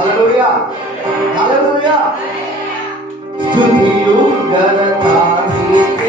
హల్లెలూయా హల్లెలూయా. స్తుతియు ఘనత నీకే.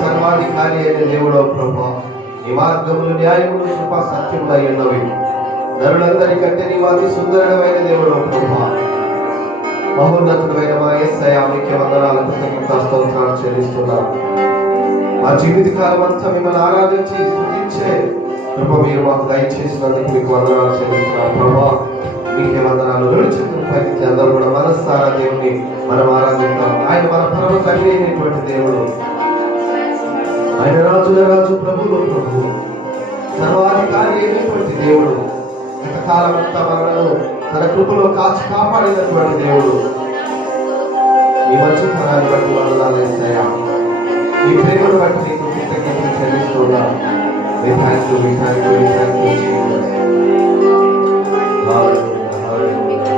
సర్వాధికారి అయిన దేవుడో ప్రభా, నీ మార్గములు న్యాయములు కృప సత్యములై ఉన్నవి. నరులందరికంటే నీవు అతి సుందరుడమైన దేవుడో ప్రభా, మహోన్నతుడైన మా యేసయ్య మీకే వందనాలు, కృతజ్ఞతా స్తోత్రాలు చెల్లిస్తున్నాం. మా జీవిత కాలం అంతా మిమ్మల్ని ఆరాధించి స్తుతించే కృప మీరు మాకు దయచేసినందుకు మీకు వందనాలు చెల్లిస్తున్నాం ప్రభా. మీకే వందనాలు. రెండు చేతులు పైకి అందరూ కూడా మనస్సారా దేవుని మనం ఆరాధిస్తాం. ఆయన మన పరమ తండ్రి అయినటువంటి దేవుడు, ఆయన రాజుల రాజు, ప్రభువుల ప్రభు, సర్వాధికారి అయినటువంటి దేవుడు, ఎంతకాలం అంతా మనలను తన కృపలో కాచి కాపాడినటువంటి దేవుడు. ఈ మంచితనాన్ని బట్టి వందనాలు యేసయ్యా. ఈ ప్రేమను బట్టి నీకు కృతజ్ఞతలు చెల్లిస్తున్నాం. Thank you, Jesus. Hallelujah, hallelujah.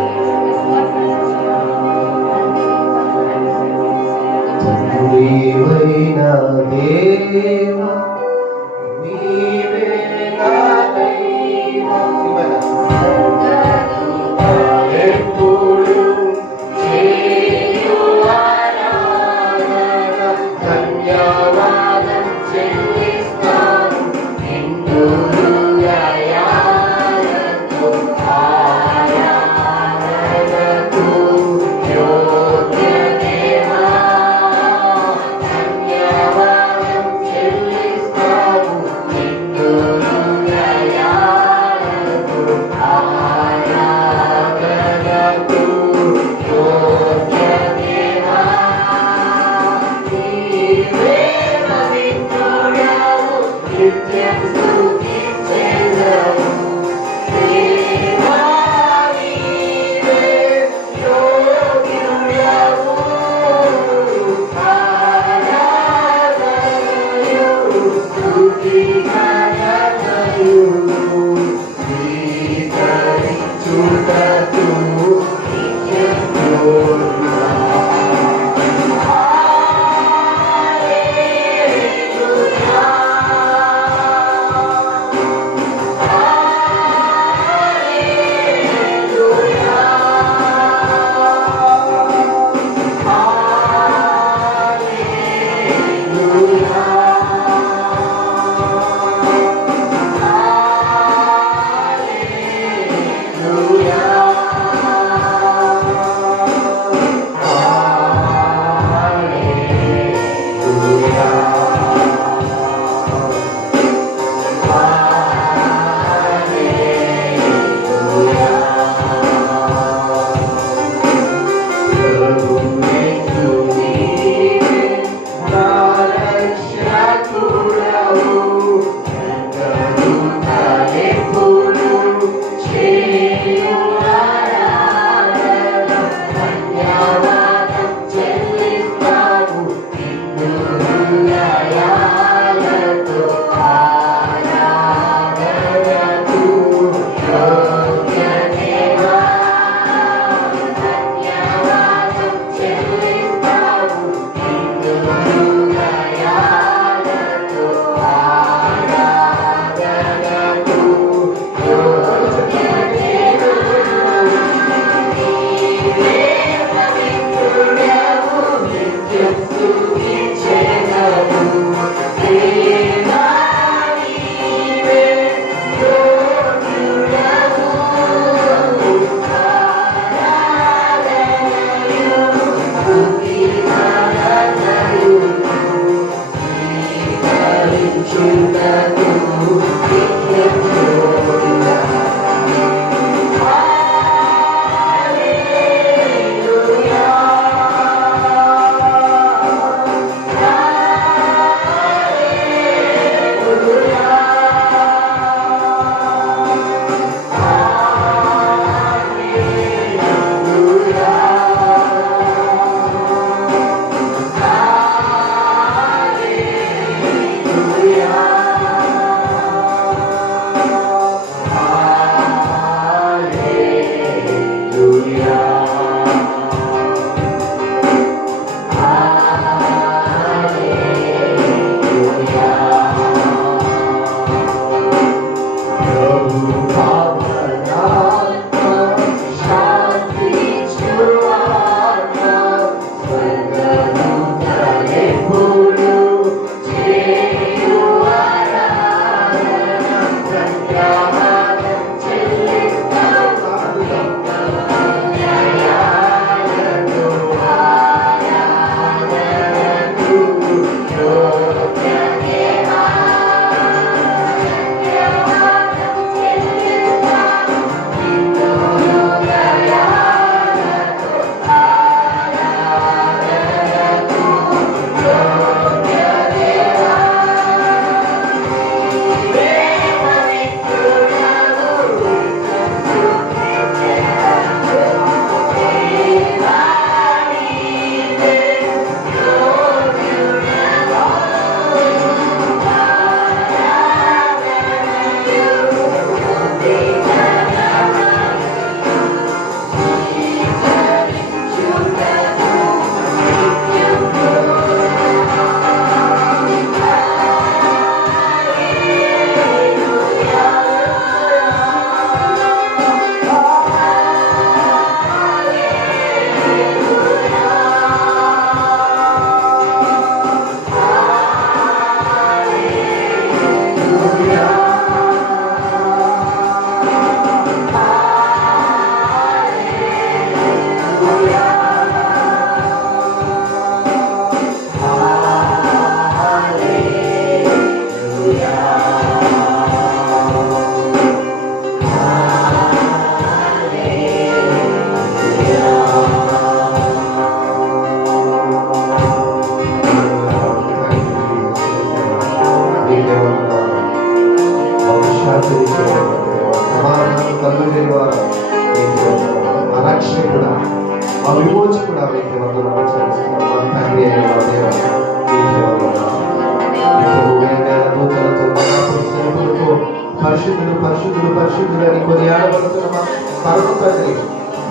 పరిశుద్ధుడు పరిశుద్ధుడు పరిశుద్ధుడు అని కొనియాడబడుతున్న మా పరమ తండ్రి,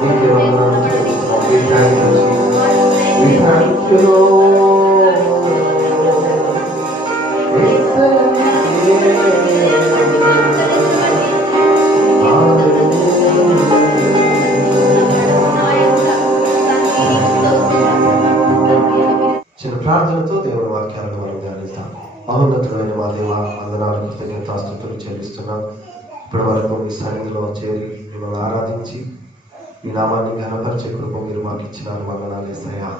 నీకే వందనాలు చెల్లిస్తున్నాం. చిన్న ప్రార్థనతో దేవుని వాక్యాలను మనం ధ్యానిస్తాం. మహోన్నతుడైన మా దేవ, వందనాలు, కృతజ్ఞతాస్తుతులు చెల్లిస్తున్నాం. ఇప్పటి వరకు మీ సన్నిధిలో చేరి మిమ్మల్ని ఆరాధించి ఈ నామాన్ని ఘనపరిచే కృప మీరు మాకు ఇచ్చినారు. వందనాలు యేసయ్యా.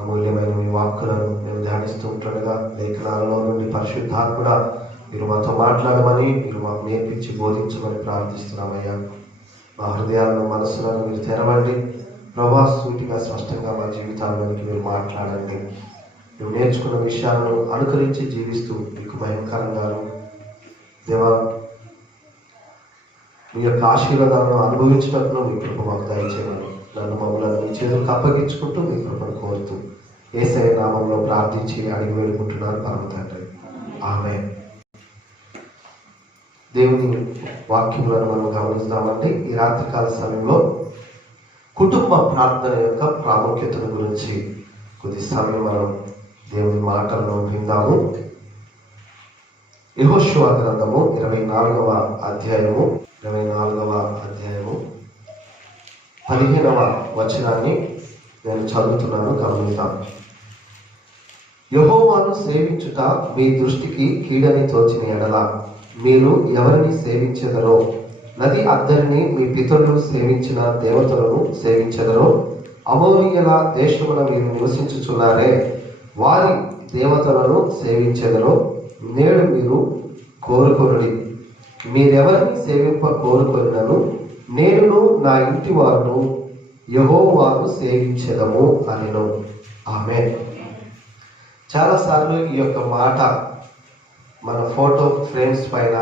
అమూల్యమైన మీ వాక్కులను మేము ధ్యానిస్తూ ఉంటుండగా లేఖనాలలో నుండి పరిశుద్ధాత్ముడా మీరు మాతో మాట్లాడమని, మీరు మాకు నేర్పించి బోధించమని ప్రార్థిస్తున్నామయ్యా. మా హృదయాలను, మనసులను మీరు తెరవండి ప్రభా. సూటిగా స్పష్టంగా మా జీవితాల్లోనికి మీరు మాట్లాడండి. మేము నేర్చుకున్న విషయాలను అనుకరించి జీవిస్తూ మీకు భయంకరంగాను దేవా మీ యొక్క ఆశీర్వాదాలను అనుభవించినట్లు మీ కృప మాకు దయచేయమని నన్ను మమ్మల్ని మీ చేతులకు అప్పగించుకుంటూ మీ కృపను కోరుతూ యేసయ్య నామంలో ప్రార్థించి అడిగి వేడుకుంటున్నాను పరమ తండ్రి. ఆమేన్. దేవుని వాక్యములను మనం గమనిస్తామండి. ఈ రాత్రికాల సమయంలో కుటుంబ ప్రార్థన యొక్క ప్రాముఖ్యతను గురించి కొద్ది సమయం మనం దేవుని మాటలను విందాము. యెహోషువ గ్రంథము 24వ అధ్యాయము 15వ వచనాన్ని నేను చదువుతున్నాను, గమనిద్దాం. యెహోవాను సేవించుట మీ దృష్టికి కీడని తోచిన ఎడల మీరు ఎవరిని సేవించెదరో, నది అద్దరిని మీ పితరులు సేవించిన దేవతలను సేవించెదరో, అమోరీయుల దేశమున మీరు నివసించుచున్నారే వారి దేవతలను సేవించెదరో నేడు మీరు కోరుకొనుడి. మీరెవరిని సేవింప కోరుకొనినను నేను నా ఇంటి వారును యెహోవాను సేవించెదము అనెను. ఆమేన్. చాలాసార్లు ఈ యొక్క మాట మన ఫోటో ఫ్రేమ్స్ పైన,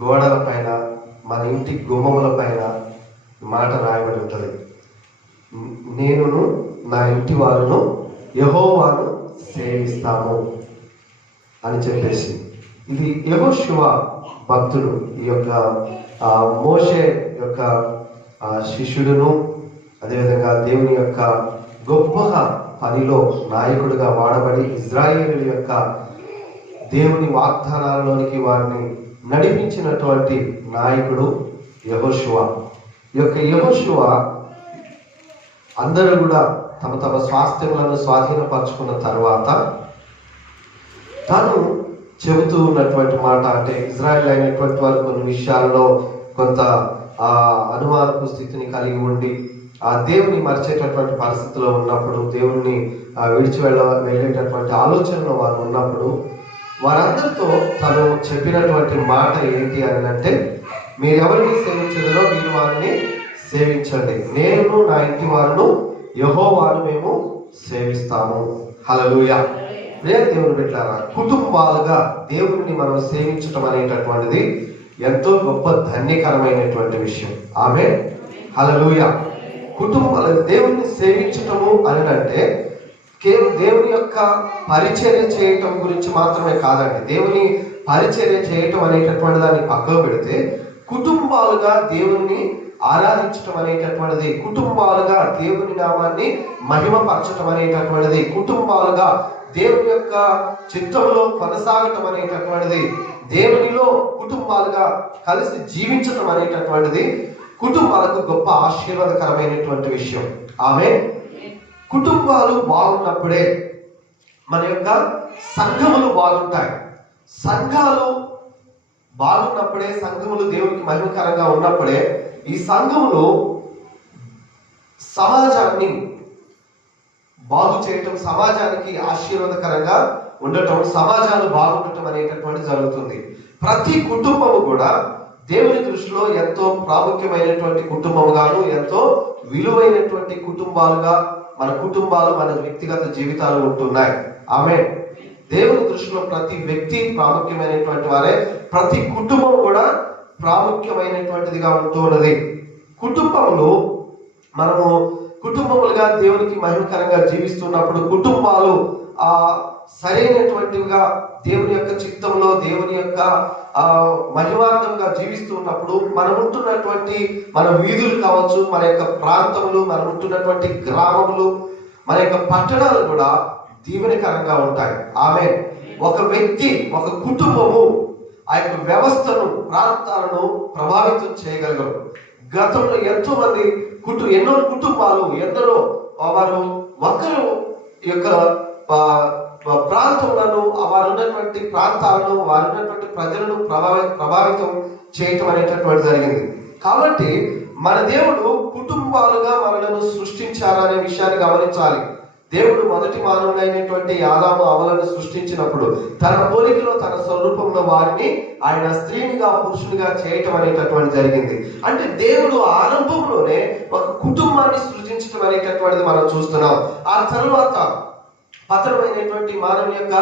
గోడల పైన, మన ఇంటి గుమ్మముల పైన మాట రాయబడి ఉంటుంది. నేనును నా ఇంటి వారును యెహోవాను సేవిస్తాము అని చెప్పేసి. ఇది యెహోషువ భక్తుడు, ఈ యొక్క మోషే యొక్క శిష్యుడును, అదేవిధంగా దేవుని యొక్క గొప్ప పనిలో నాయకుడిగా వాడబడి ఇజ్రాయేలు యొక్క దేవుని వాగ్దానాలలోనికి వారిని నడిపించినటువంటి నాయకుడు యెహోషువ. ఈ యొక్క యెహోషువ అందరూ కూడా తమ తమ స్వాస్థ్యములను స్వాధీనపరచుకున్న తర్వాత తను చెబుతూ ఉన్నటువంటి మాట, అంటే ఇజ్రాయెల్ అయినటువంటి వారు కొన్ని విషయాల్లో కొంత అనుమానపు స్థితిని కలిగి ఉండి ఆ దేవుని మరిచేటటువంటి పరిస్థితిలో ఉన్నప్పుడు, దేవుని విడిచి వెళ్ళేటటువంటి ఆలోచనలో వారు ఉన్నప్పుడు వారందరితో తను చెప్పినటువంటి మాట ఏంటి అని అంటే, మీరు ఎవరిని సేవించదో మీరు వారిని సేవించండి, నేను నా ఇంటి వారును యెహోవాను మేము సేవిస్తాము. హల్లెలూయా. దేవుని బిడ్డలారా, కుటుంబాలుగా దేవుని మనం సేవించటం అనేటటువంటిది ఎంతో గొప్ప ధన్యకరమైనటువంటి విషయం. ఆమేన్. హల్లెలూయా. కుటుంబాల దేవుని సేవించటము అని అంటే కేవలం దేవుని యొక్క పరిచర్య చేయటం గురించి మాత్రమే కాదండి. దేవుని పరిచర్య చేయటం అనేటటువంటి దాన్ని పక్కకు పెడితే కుటుంబాలుగా దేవుణ్ణి ఆరాధించటం అనేటటువంటిది, కుటుంబాలుగా దేవుని నామాన్ని మహిమపరచటం అనేటటువంటిది, కుటుంబాలుగా దేవుని యొక్క చిత్తంలో కొనసాగటం అనేటటువంటిది, దేవునిలో కుటుంబాలుగా కలిసి జీవించటం అనేటటువంటిది కుటుంబాలకు గొప్ప ఆశీర్వాదకరమైనటువంటి విషయం. ఆమేన్. కుటుంబాలు బాగున్నప్పుడే మన యొక్క సంఘములు బాగుంటాయి. సంఘాలు బాగున్నప్పుడే, సంఘములు దేవునికి మహిమకరంగా ఉన్నప్పుడే ఈ సంఘములు సమాజాన్ని బాగు చేయటం, సమాజానికి ఆశీర్వాదకరంగా ఉండటం, సమాజాలు బాగుండటం అనేటటువంటి జరుగుతుంది. ప్రతి కుటుంబము కూడా దేవుని దృష్టిలో ఎంతో ప్రాముఖ్యమైనటువంటి కుటుంబముగాను, ఎంతో విలువైనటువంటి కుటుంబాలుగా మన కుటుంబాలు, మన వ్యక్తిగత జీవితాలు ఉంటున్నాయి. ఆమేన్. దేవుని దృష్టిలో ప్రతి వ్యక్తి ప్రాముఖ్యమైనటువంటి వారే, ప్రతి కుటుంబం కూడా ప్రాముఖ్యమైనటువంటిదిగా ఉంటూ ఉన్నది. కుటుంబములు, మనము కుటుంబములుగా దేవునికి మహిమకరంగా జీవిస్తున్నప్పుడు కుటుంబాలు సరైనటువంటివిగా దేవుని యొక్క చిత్తంలో, దేవుని యొక్క మహిమార్థంగా జీవిస్తూ ఉన్నప్పుడు మనం ఉంటున్నటువంటి మన వీధులు కావచ్చు, మన యొక్క ప్రాంతములు, మనం ఉంటున్నటువంటి గ్రామములు, మన యొక్క పట్టణాలు కూడా దీవెనకరంగా ఉంటాయి. ఆమె ఒక వ్యక్తి, ఒక కుటుంబము ఆ యొక్క వ్యవస్థను, ప్రాంతాలను ప్రభావితం చేయగలగరు. గతంలో ఎంతో మంది ఎన్నో కుటుంబాలు, ఎందరో వారు ఒకరు యొక్క ప్రాంతములను, వారు ఉన్నటువంటి ప్రాంతాలను, వారు ఉన్నటువంటి ప్రజలను ప్రభావితం చేయటం అనేటటువంటి జరిగింది. కాబట్టి మన దేవుడు కుటుంబాలుగా మనలను సృష్టించారనే విషయాన్ని గమనించాలి. దేవుడు మొదటి మానవుడైనటువంటి ఆదాము అవ్వలను సృష్టించినప్పుడు తన పోలికలో, తన స్వరూపంలో వారిని ఆయన స్త్రీనిగా, పురుషునిగా చేయటం అనేటటువంటి జరిగింది. అంటే దేవుడు ఆరంభంలోనే ఒక కుటుంబాన్ని సృజించడం అనేటటువంటిది మనం చూస్తున్నాం. ఆ తరువాత పతనమైనటువంటి మానవుని యొక్క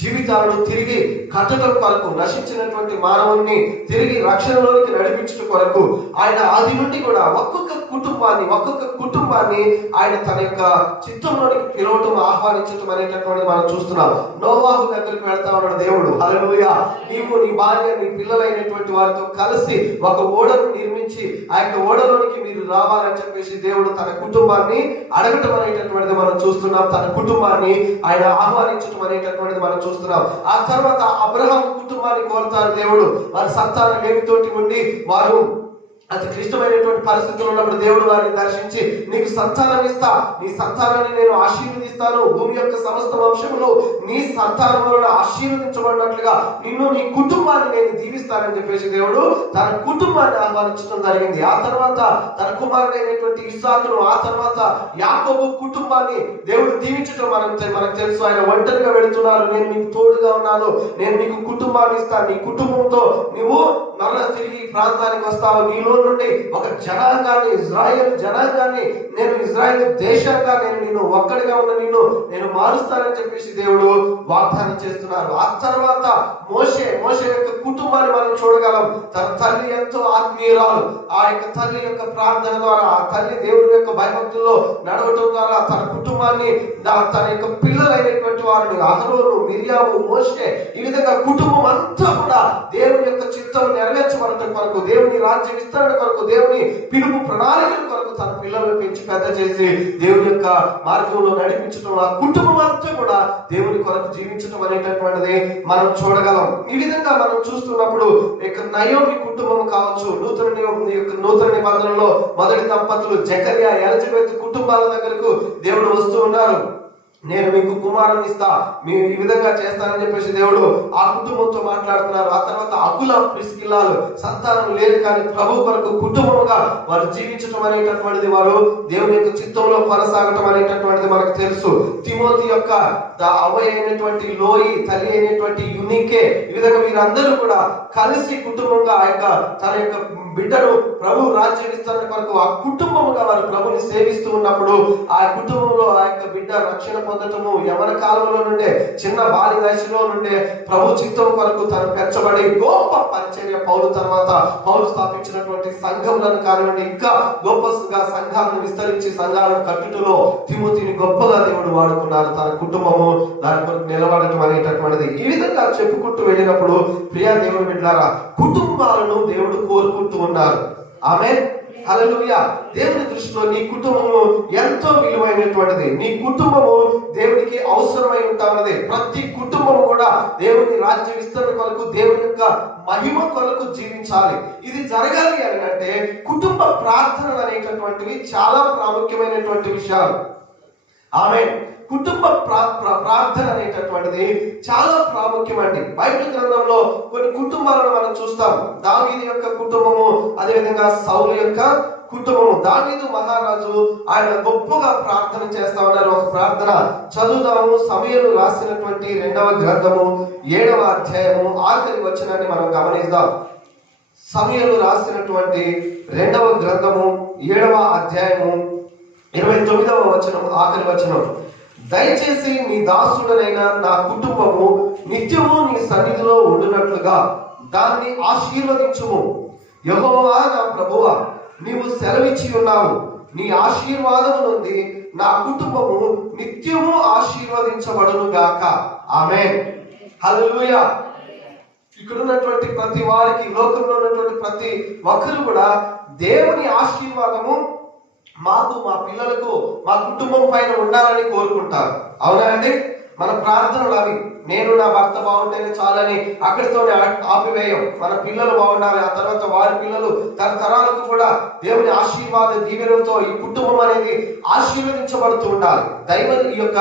జీవితాలను తిరిగి కట్టడం కొరకు, నశించినటువంటి మానవుని తిరిగి రక్షణలోనికి నడిపించడం కొరకు ఆయన ఆది నుండి కూడా ఒక్కొక్క కుటుంబాన్ని ఆయన తన యొక్క చిత్తంలోనికి పిలవటం, ఆహ్వానించటం అనేటటువంటి మనం చూస్తున్నాం. నోవాహు దగ్గరికి వెళ్తా ఉన్నాడు దేవుడు. హల్లెలూయా. నీవు, నీ భార్య, నీ పిల్లలైనటువంటి వారితో కలిసి ఒక ఓడను నిర్మించి ఆ యొక్క ఓడలోనికి మీరు రావాలని చెప్పేసి దేవుడు తన కుటుంబాన్ని అడగటం అనేటటువంటిది మనం చూస్తున్నాం. తన కుటుంబాన్ని ఆయన ఆహ్వానించడం అనేటటువంటిది మనం చూస్తున్నాం. ఆ తర్వాత అబ్రహాం కుటుంబాన్ని కోరుతారు దేవుడు. వారి సంతానం ఏమితోటి ఉండి వారు అతి క్లిష్టమైనటువంటి పరిస్థితులు ఉన్నప్పుడు దేవుడు వారిని దర్శించి, నీకు సంతానం ఇస్తా, నీ సంతానాన్ని నేను ఆశీర్వదిస్తాను, భూమి యొక్క సమస్త వంశములు నీ సంతానం వలన ఆశీర్వదించబడినట్లుగా నిన్ను, నీ కుటుంబాన్ని నేను దీవిస్తానని చెప్పేసి దేవుడు తన కుటుంబాన్ని ఆహ్వానించడం జరిగింది. ఆ తర్వాత తన కుమారుడైనటువంటి ఇస్సాకును, ఆ తర్వాత యాకోబు కుటుంబాన్ని దేవుడు దీవించడం మనకు తెలుసు. ఆయన ఒంటరిగా వెళుతున్నారు, నేను నీకు తోడుగా ఉన్నాను, నేను నీకు కుటుంబాన్ని ఇస్తాను, నీ కుటుంబంతో నువ్వు మరలా తిరిగి ప్రాంతానికి వస్తావు, నీలో నుండి ఒక జనాంగాన్ని, ఇజ్రాయెల్ జనాంగాన్ని, నేను ఇజ్రాయెల్ దేశంగా నేను నిన్ను, ఒక్కడిగా ఉన్న నిన్ను నేను మారుస్తానని చెప్పేసి దేవుడు వాగ్దానం చేస్తున్నారు. ఆ తర్వాత మోషే యొక్క కుటుంబాన్ని మనం చూడగలం. తన తల్లి ఎంతో ఆత్మీయురాలు. ఆ యొక్క తల్లి యొక్క ప్రార్థన ద్వారా, ఆ తల్లి దేవుడి యొక్క భయభక్తుల్లో నడవటం ద్వారా తన కుటుంబాన్ని, తన యొక్క పిల్లలైనటువంటి వారిని, అహరోను, మిర్యాము, మోషే, ఈ విధంగా కుటుంబం అంతా కూడా దేవుని యొక్క చిత్తం నెరవేర్చబడటం కొరకు, దేవుని రాజ్య విస్తరణ కొరకు, దేవుని పిలుపు ప్రణాళికల కొరకు తన పిల్లలను పెంచి పెద్ద చేసి దేవుని యొక్క మార్గంలో నడిపించడం, ఆ కుటుంబం అంతా కూడా దేవుని కొరకు జీవించడం అనేటటువంటిది మనం చూడగలం. ఈ విధంగా మనం చూస్తున్నప్పుడు ఇక నయోమి కుటుంబం కావచ్చు, నూతన నిబంధనలో మొదటి దంపతులు జకర్యా, ఎలిజబెత్ కుటుంబాల దగ్గరకు దేవుడు వస్తూ ఉన్నారు. నేను మీకు కుమారుని ఇస్తా, మీరు ఈ విధంగా చేస్తానని చెప్పేసి దేవుడు ఆ కుటుంబంతో మాట్లాడుతున్నారు. ఆ తర్వాత అకుల, ప్రిస్కిల్లాలు సంతానం లేదు కానీ ప్రభు కొరకు కుటుంబంగా వారు జీవించడం అనేటటువంటిది, వారు దేవుని యొక్క చిత్తంలో కొనసాగటం అనేటటువంటిది మనకు తెలుసు. తిమోతి యొక్క అవ్వ అయినటువంటి లోయి, తల్లి అయినటువంటి యునికే, ఈ విధంగా వీరందరూ కూడా కలిసి కుటుంబంగా ఆ యొక్క తన యొక్క బిడ్డను ప్రభు రాజ్య విస్తరణ కొరకు ఆ కుటుంబముగా వారు ప్రభుని సేవిస్తూ ఉన్నప్పుడు ఆ కుటుంబంలో ఆ యొక్క బిడ్డ రక్షణ పొందటము, యవన కాలంలో నుండే, చిన్న బాల్య దశలో నుండే ప్రభు చిత్తం కొరకు తను పెంచబడి గొప్ప పరిచర్య పౌలు తర్వాత పౌలు స్థాపించినటువంటి సంఘములను కానివ్వండి, ఇంకా గొప్పగా సంఘాలను విస్తరించి సంఘాలను కట్టుటలో తిమోతిని గొప్పగా దేవుడు వాడుకున్నారు. తన కుటుంబము దాని కొరకు నిలబడటం అనేటటువంటిది ఈ విధంగా చెప్పుకుంటూ వెళ్ళినప్పుడు, ప్రియా దేవుని బిడ్డలారా, కుటుంబాలను దేవుడు కోరుకుంటూ ఉన్నారు. ఆమేన్, హల్లెలూయా. దేవుని దృష్టిలో నీ కుటుంబము ఎంతో విలువైనటువంటిది. నీ కుటుంబము దేవునికి అవసరమై ఉంటామన్నది. ప్రతి కుటుంబము కూడా దేవుని రాజ్య విస్తరణ కొరకు, దేవుని యొక్క మహిమ కొరకు జీవించాలి. ఇది జరగాలి అని అంటే కుటుంబ ప్రార్థన అనేటటువంటివి చాలా ప్రాముఖ్యమైనటువంటి విషయాలు. ఆమేన్. కుటుంబ ప్రార్థన అనేటటువంటిది చాలా ప్రాముఖ్యమండి. బైబిల్ గ్రంథంలో కొన్ని కుటుంబాలను మనం చూస్తాం. దావీదు యొక్క కుటుంబము, అదేవిధంగా సౌలు యొక్క కుటుంబము. దావీదు మహారాజు ఆయన గొప్పగా ప్రార్థన చేస్తా ఉన్నారు. ఒక ప్రార్థన చదువుదాము. సమూయేలు రాసినటువంటి 2వ గ్రంథము 7వ అధ్యాయము ఆఖరి వచనాన్ని మనం గమనిద్దాం. సమూయేలు రాసినటువంటి 2వ గ్రంథము 7వ అధ్యాయము 29వ వచనం ఆఖరి వచనం. దయచేసి నీ దాసుడనైన నా కుటుంబము నిత్యము నీ సన్నిధిలో ఉండునట్లుగా దాన్ని ఆశీర్వదించుము. యెహోవా నా ప్రభువా, నీవు సెలవిచ్చి ఉన్నావు, నీ ఆశీర్వాదము నుండి నా కుటుంబము నిత్యము ఆశీర్వదించబడును గాక. ఆమేన్, హల్లెలూయా. ఇక్కడ ఉన్నటువంటి ప్రతి వారికి, లోకంలో ఉన్నటువంటి ప్రతి ఒక్కరు కూడా దేవుని ఆశీర్వాదము మాకు, మా పిల్లలకు, మా కుటుంబం పైన ఉండాలని కోరుకుంటారు. అవునా అండి? మన ప్రార్థనలు అవి. నేను నా భర్త బాగుంటేనే చాలని అక్కడితోనే ఆపివేయం. మన పిల్లలు బాగుండాలి, ఆ తర్వాత వారి పిల్లలు తరతరాలకు కూడా దేవుని ఆశీర్వాద దీవెనతో ఈ కుటుంబం అనేది ఆశీర్వదించబడుతూ ఉండాలి. ఈ యొక్క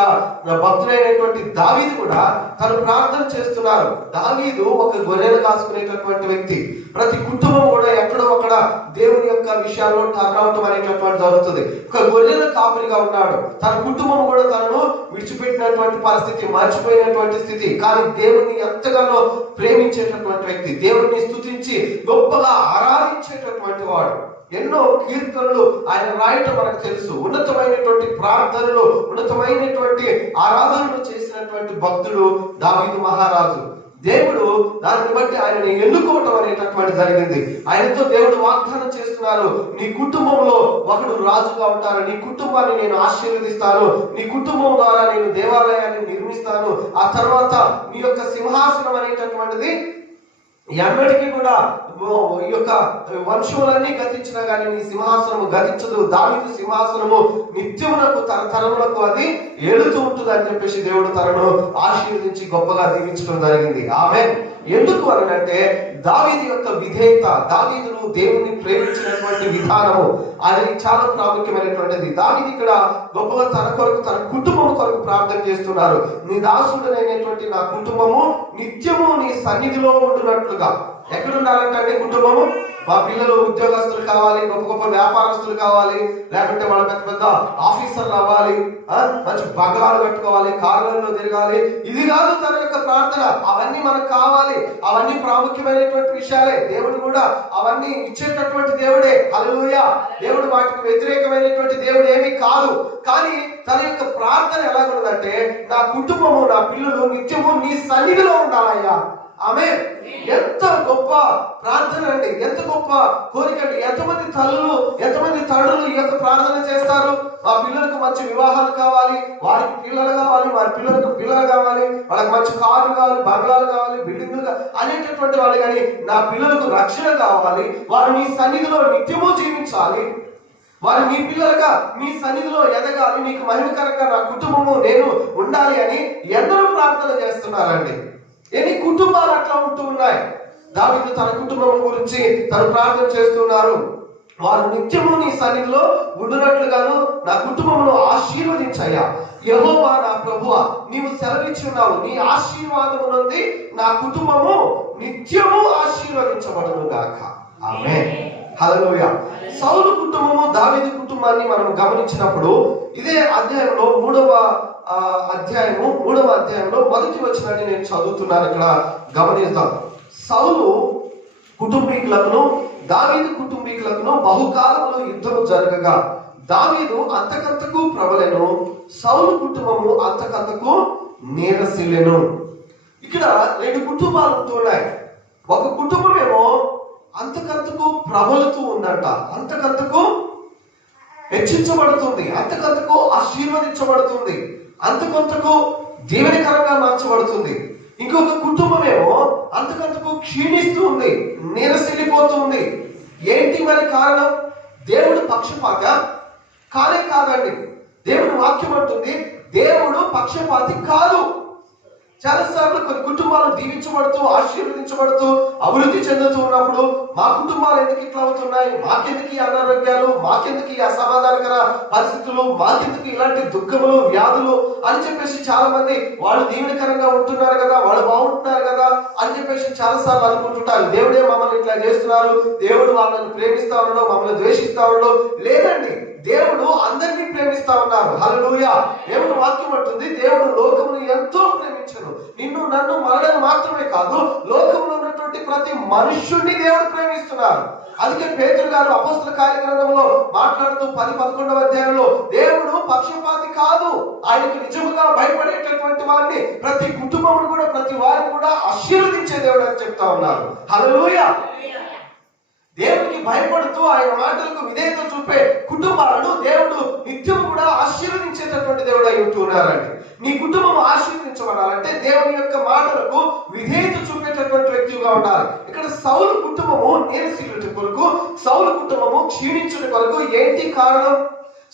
భక్తుడైనటువంటి దావీదు కూడా తను ప్రార్థన చేస్తున్నారు. దావీదు ఒక గొర్రెలు కాసుకునేటటువంటి వ్యక్తి. ప్రతి కుటుంబం కూడా ఎక్కడో అక్కడ దేవుని యొక్క విషయాల్లో టర్న్ అవటం అనేటటువంటి జరుగుతుంది. ఒక గొర్రెల కాపురిగా ఉన్నాడు. తన కుటుంబం కూడా తనను విడిచిపెట్టినటువంటి పరిస్థితి, మర్చిపోయినటువంటి స్థితి. కానీ దేవుణ్ణి ఎంతగానో ప్రేమించేటటువంటి వ్యక్తి, దేవుణ్ణి స్తుతించి గొప్పగా ఆరాధించేటటువంటి వాడు. ఎన్నో కీర్తనలు ఆయన రాయటం మనకు తెలుసు. ఉన్నతమైనటువంటి ప్రార్థనలు, ఉన్నతమైనటువంటి ఆరాధనలు చేసినటువంటి భక్తుడు దావీదు మహారాజు. దేవుడు దాన్ని బట్టి ఆయనని ఎన్నుకోవటం అనేటటువంటి జరిగింది. ఆయనతో దేవుడు వాగ్దానం చేస్తున్నారు, నీ కుటుంబంలో ఒకడు రాజుగా ఉంటారు, నీ కుటుంబాన్ని నేను ఆశీర్వదిస్తాను, నీ కుటుంబం ద్వారా నేను దేవాలయాన్ని నిర్మిస్తాను, ఆ తర్వాత నీ యొక్క సింహాసనం అనేటటువంటిది ఎన్నటికీ కూడా ఈ యొక్క వంశములన్నీ గతించినా కానీ నీ సింహాసనము గతించదు. దావీదు సింహాసనము నిత్యములకు తరతరములకు అది ఏలుతూ ఉంటుంది అని చెప్పేసి దేవుడు తనను ఆశీర్వదించి గొప్పగా దీవించడం జరిగింది. ఆమేన్. ఎందుకు అనంటే దావీదు యొక్క విధేయత, దావీదును దేవుణ్ణి ప్రేమించినటువంటి విధానము అది చాలా ప్రాముఖ్యమైనటువంటిది. దావీదు ఇక్కడ గొప్పగా తన కొరకు, తన కుటుంబం కొరకు ప్రార్థన చేస్తున్నారు. నీ దాసుడైనటువంటి నా కుటుంబము నిత్యము నీ సన్నిధిలో ఉంటున్నట్లుగా. ఎక్కడ ఉండాలంటే కుటుంబము, మా పిల్లలు ఉద్యోగస్తులు కావాలి, గొప్ప గొప్ప వ్యాపారస్తులు కావాలి, లేకుంటే వాళ్ళ పెద్ద పెద్ద ఆఫీసర్లు అవ్వాలి, మంచి బంగారు కట్టుకోవాలి, కార్లలో తిరగాలి. ఇది కాదు తన యొక్క ప్రార్థన. అవన్నీ మనకు కావాలి, అవన్నీ ప్రాముఖ్యమైనటువంటి విషయాలే. దేవుడు కూడా అవన్నీ ఇచ్చేటటువంటి దేవుడే. హల్లెలూయా. దేవుడు వాటికి వ్యతిరేకమైనటువంటి దేవుడు ఏమీ కాదు. కానీ తన యొక్క ప్రార్థన ఎలాగుందంటే, నా కుటుంబము, నా పిల్లలు నిత్యము నీ సన్నిధిలో ఉండాలయ్యా. ఆమేన్. ఎంత గొప్ప ప్రార్థన అండి, ఎంత గొప్ప కోరిక అండి. ఎంతమంది తల్లులు, ఎంతమంది తండ్రులు ఈ యొక్క ప్రార్థన చేస్తారు? మా పిల్లలకు మంచి వివాహాలు కావాలి, వారికి పిల్లలు కావాలి, వారి పిల్లలకు పిల్లలు కావాలి, వాళ్ళకి మంచి కార్లు కావాలి, బంగ్లాలు కావాలి, బిల్డింగ్లు అనేటటువంటి వాళ్ళు. కానీ నా పిల్లలకు రక్షణ కావాలి, వారు నీ సన్నిధిలో నిత్యము జీవించాలి, వారు నీ పిల్లలుగా నీ సన్నిధిలో ఎదగాలి, నీకు మహిమకరంగా నా కుటుంబము నేను ఉండాలి అని ఎందరో ప్రార్థన చేస్తున్నారండి. ఎన్ని కుటుంబాలు అట్లా ఉంటూ ఉన్నాయి. దావీదు తన కుటుంబం గురించి తను ప్రార్థన చేస్తున్నారు. వారు నిత్యము నీ సన్నిధిలో ఉండునట్లుగాను నా కుటుంబమును ఆశీర్వదించయ్యా. యెహోవా నా ప్రభువా, నీవు సెలవిచ్చి ఉన్నావు, నీ ఆశీర్వాదము నుండి నా కుటుంబము నిత్యము ఆశీర్వదించబడును గాక. ఆమేన్. హల్లెలూయా. సౌలు కుటుంబము, దావీదు కుటుంబాన్ని మనం గమనించినప్పుడు ఇదే అధ్యాయంలో మూడవ అధ్యాయంలో మొదటి వచనాన్ని నేను చదువుతున్నాను. ఇక్కడ గమనిస్తాం. సౌలు కుటుంబీకులను దావీదు కుటుంబీకులను బహుకాలంలో యుద్ధము జరగగా దావీదు అంతకంతకు ప్రబలెను, సౌలు కుటుంబము అంతకంతకు నీరసిల్లెను. ఇక్కడ రెండు కుటుంబాలు ఉంటున్నాయి. ఒక కుటుంబం ఏమో అంతకంతకు ప్రబలుతూ ఉందంట, అంతకంతకు హెచ్చించబడుతుంది, అంతకంతకు ఆశీర్వదించబడుతుంది, అంతకంతకు దీవెనకరంగా మార్చబడుతుంది. ఇంకొక కుటుంబం ఏమో అంతకంతకు క్షీణిస్తూ ఉంది, నీరసిల్లిపోతూ ఉంది. ఏంటి మరి కారణం? దేవుడు పక్షపాత కాదండి. దేవుడు వాక్యం అంటుంది దేవుడు పక్షపాతి కాదు. చాలాసార్లు కొన్ని కుటుంబాలు దీవించబడుతూ, ఆశీర్వదించబడుతూ, అభివృద్ధి చెందుతూ ఉన్నప్పుడు మా కుటుంబాలు ఎందుకు ఇట్లా అవుతున్నాయి, మాకెందుకు ఈ అనారోగ్యాలు, మాకెందుకు ఈ అసమాధానకర పరిస్థితులు, మాకెందుకు ఇలాంటి దుఃఖములు, వ్యాధులు అని చెప్పేసి చాలా మంది వాళ్ళు దీవెనకరంగా ఉంటున్నారు కదా, వాళ్ళు బాగుంటున్నారు కదా అని చెప్పేసి చాలాసార్లు అనుకుంటుంటారు. దేవుడే మమ్మల్ని ఇట్లా చేస్తున్నారు, దేవుడు వాళ్ళని ప్రేమిస్తా ఉన్నాడు, మమ్మల్ని ద్వేషిస్తా ఉన్నాడు. లేదండి, దేవుడు అందరినీ ప్రేమిస్తా ఉన్నారు. హల్లెలూయా. దేవుడు వాక్యం అంటుంది దేవుడు లోకమును ఎంతో ప్రేమించను, నిన్ను నన్ను మనలను మాత్రమే కాదు, లోకంలో ఉన్నటువంటి ప్రతి మనుష్యుడిని దేవుడు ప్రేమిస్తున్నారు. అందుకే పేతురు గారు అపోస్తల కార్యగ్రంథంలో మాట్లాడుతూ 10-11 అధ్యాయంలో దేవుడు పక్షపాతి కాదు, ఆయనకు నిజముగా భయపడేటటువంటి వారిని, ప్రతి కుటుంబం కూడా, ప్రతి వారిని కూడా ఆశీర్వదించే దేవుడు అని చెప్తా ఉన్నారు. హల్లెలూయా. దేవునికి భయపడుతూ ఆయన మాటలకు విధేయత చూపే కుటుంబాలను దేవుడు నిత్యం కూడా ఆశీర్వదించేటటువంటి దేవుడు అయి ఉంటున్నారండి. నీ కుటుంబం ఆశీర్వదించబడాలంటే దేవుని యొక్క మాటలకు విధేయత చూపేటటువంటి వ్యక్తిగా ఉండాలి. ఇక్కడ సౌలు కుటుంబము నీరసిల్లుట కొరకు, సౌలు కుటుంబము క్షీణించుట కొరకు ఏంటి కారణం?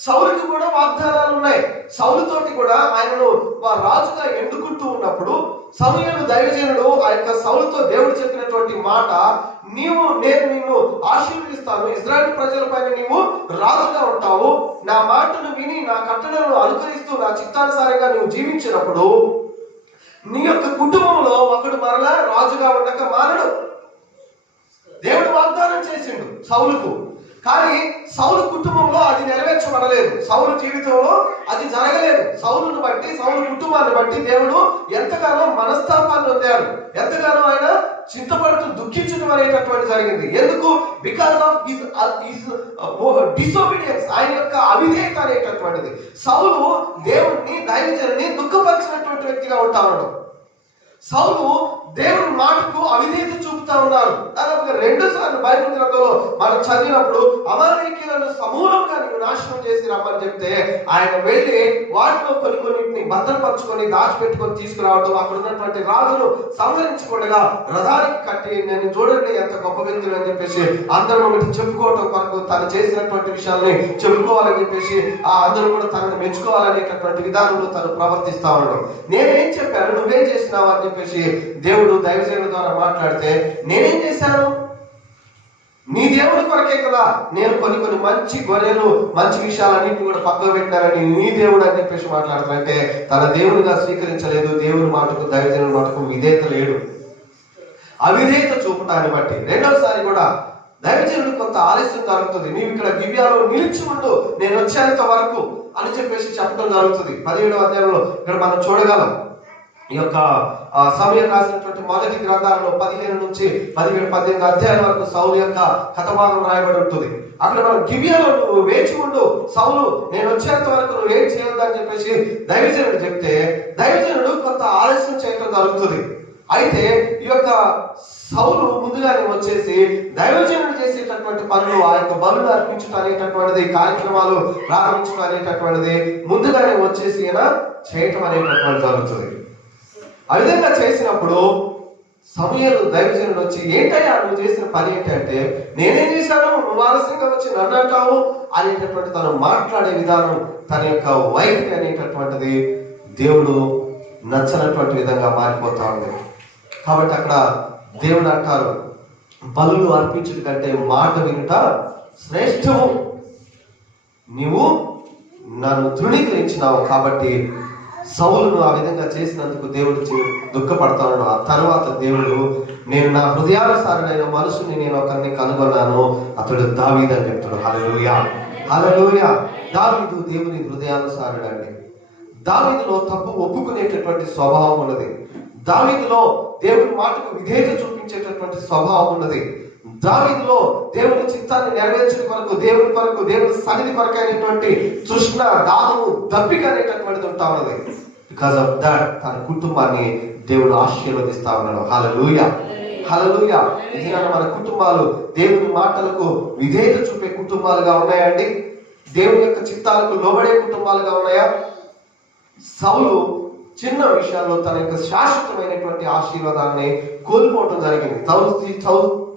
సౌలుకి కూడా వాగ్దానాలు ఉన్నాయి. సౌలుతోటి కూడా ఆయనను రాజుగా ఎన్నుకుంటూ ఉన్నప్పుడు సమూయేలు దైవజనుడు ఆ యొక్క సౌలుతో దేవుడు చెప్పినటువంటి మాట, నేను నిన్ను ఆశీర్వదిస్తాను, ఇశ్రాయేలు ప్రజల పైన నీవు రాజుగా ఉంటావు, నా మాటను విని నా కట్టడలను అనుకరిస్తూ నా చిత్తానుసారంగా నువ్వు జీవించినప్పుడు నీ యొక్క కుటుంబంలో ఒకడు మరలా రాజుగా ఉండక మానడు. దేవుడు వాగ్దానం చేసిండు సౌలుకు, కానీ సౌలు కుటుంబంలో అది నెరవేర్చబడలేదు. సౌలు జీవితంలో అది జరగలేదు. సౌలును బట్టి, సౌలు కుటుంబాన్ని బట్టి దేవుడు ఎంతగానో మనస్తాపాన్ని పొందాడు, ఎంతగానో ఆయన చింతపడుతూ దుఃఖించడం అనేటటువంటి జరిగింది. ఎందుకు? బికాస్ ఆఫ్ హిస్ డిసోబీడియన్స్, ఆయన యొక్క అవిధేయత అనేటటువంటిది. సౌలు దేవుడిని, దైవజనుని దుఃఖపరిచినటువంటి వ్యక్తిగా ఉంటా ఉన్నాడు. సౌలు దేవుని మాటకు అవిధేయత చూపుతా ఉన్నారు. దాదాపుగా 2 సార్లు బైబిల్ గ్రంథంలో మనం చదివినప్పుడు అమాలేకీయులను సమూలంగా నీవు నాశనం చేసి రమ్మని చెప్తే ఆయన వెళ్ళి వాటిలో కొన్నిటిని భద్రపరచుకొని దాచిపెట్టుకొని తీసుకురావడం, అక్కడ ఉన్నటువంటి రాజును సంహరించకుండా రథానికి కట్టి నేను చూడండి ఎంత గొప్ప వ్యక్తులు అని చెప్పేసి అందరూ చెప్పుకోవటం కొరకు తను చేసినటువంటి విషయాల్ని చెప్పుకోవాలని చెప్పేసి అందరూ కూడా తనను మెచ్చుకోవాలనేటటువంటి విధానంలో తను ప్రవర్తిస్తా ఉండడం. నేనేం చెప్పాను, నువ్వేం చేసినావు అని చెప్పేసి దేవుడు దైవజనుల ద్వారా మాట్లాడితే, నేనేం చేశాను? నీ దేవుడి కొరకే కదా నేను కొన్ని మంచి గొర్రెలు, మంచి విషయాలన్నింటినీ కూడా పక్కన పెట్టారని నీ దేవుడు అని చెప్పేసి మాట్లాడుతుంటే తన దేవుడిగా స్వీకరించలేదు. దేవుడి మాటకు, దైవజనుల మాటకు విధేయత లేడు. అవిధేయత చూపటాన్ని బట్టి రెండోసారి కూడా దైవజనుడు కొంత ఆలస్యం జరుగుతుంది. నీవు ఇక్కడ గిబియాలో నిలిచి ఉండు, నేను వచ్చేంత వరకు అని చెప్పేసి చెప్పడం జరుగుతుంది. 17వ అధ్యాయంలో ఇక్కడ మనం చూడగలం. ఈ యొక్క సమయం రాసినటువంటి మొదటి గ్రంథాలలో 15 నుంచి 17-18 అధ్యాయాల వరకు సౌలు యొక్క కథభాగం రాయబడి ఉంటుంది. అక్కడ మనం గిబియాలో నువ్వు వేచి ఉండు, సౌలు నేను వచ్చేంత వరకు నువ్వు ఏం చేయొద్దని చెప్పేసి దైవజనుడు చెప్తే దైవజనుడు కొంత ఆలస్యం చేయడం జరుగుతుంది. అయితే ఈ యొక్క సౌలు ముందుగానే వచ్చేసి దైవజనుడు చేసేటటువంటి పనులు, ఆ యొక్క బలులు అర్పించడం అనేటటువంటిది, కార్యక్రమాలు ప్రారంభించడం అనేటటువంటిది ముందుగానే వచ్చేసి చేయటం అనేటటువంటి జరుగుతుంది. ఆ విధంగా చేసినప్పుడు సమూయేలు దైవజనుడు వచ్చి, ఏంటయ్యా నువ్వు చేసిన పని ఏంటి అంటే, నేనేం చేశాను, నువ్వు ఆలస్యంగా వచ్చి నన్ను అంటావు అనేటటువంటి తను మాట్లాడే విధానం, తన యొక్క వైఖరి అనేటటువంటిది దేవుడు నచ్చనటువంటి విధంగా మారిపోతా ఉంది. కాబట్టి అక్కడ దేవుడు అంటారు, బలులు అర్పించుట కంటే మాట వినుట శ్రేష్టము. నీవు నన్ను తృణీకరించినావు కాబట్టి సౌలును ఆ విధంగా చేసినందుకు దేవుడు దుఃఖపడతాడు. ఆ తర్వాత దేవుడు, నేను నా హృదయానుసారుడైన మనుషుని నేను ఒకరిని కనుగొన్నాను, అతడు దావీదు అని చెప్తాడు. హల్లెలూయా, హల్లెలూయా. దావీదు దేవుని హృదయానుసారుడు అండి. దావీదులో తప్పు ఒప్పుకునేటటువంటి స్వభావం ఉన్నది. దావీదులో దేవుని మాటకు విధేయత చూపించేటటువంటి స్వభావం ఉన్నది. దావీదులో దేవుని చిత్తాన్ని నెరవేర్చడం కొరకు, దేవుని కొరకు, దేవుని సన్నిధి కొరకు అయినటువంటి తృష్ణ, దాహము, దప్పిక అనేటటువంటిది ఉంటా ఉన్నది. బికాస్ ఆఫ్ దట్ తన కుటుంబాన్ని దేవుడు ఆశీర్వదిస్తా ఉన్నాడు. హల్లెలూయా, హల్లెలూయా. ఇది మన కుటుంబాలు దేవుని మాటలకు విధేయత చూపే కుటుంబాలుగా ఉన్నాయండి? దేవుని యొక్క చిత్తాలకు లోబడే కుటుంబాలుగా ఉన్నాయా? సౌలు చిన్న విషయాల్లో తన యొక్క శాశ్వతమైనటువంటి ఆశీర్వాదాన్ని కోల్పోవటం జరిగింది.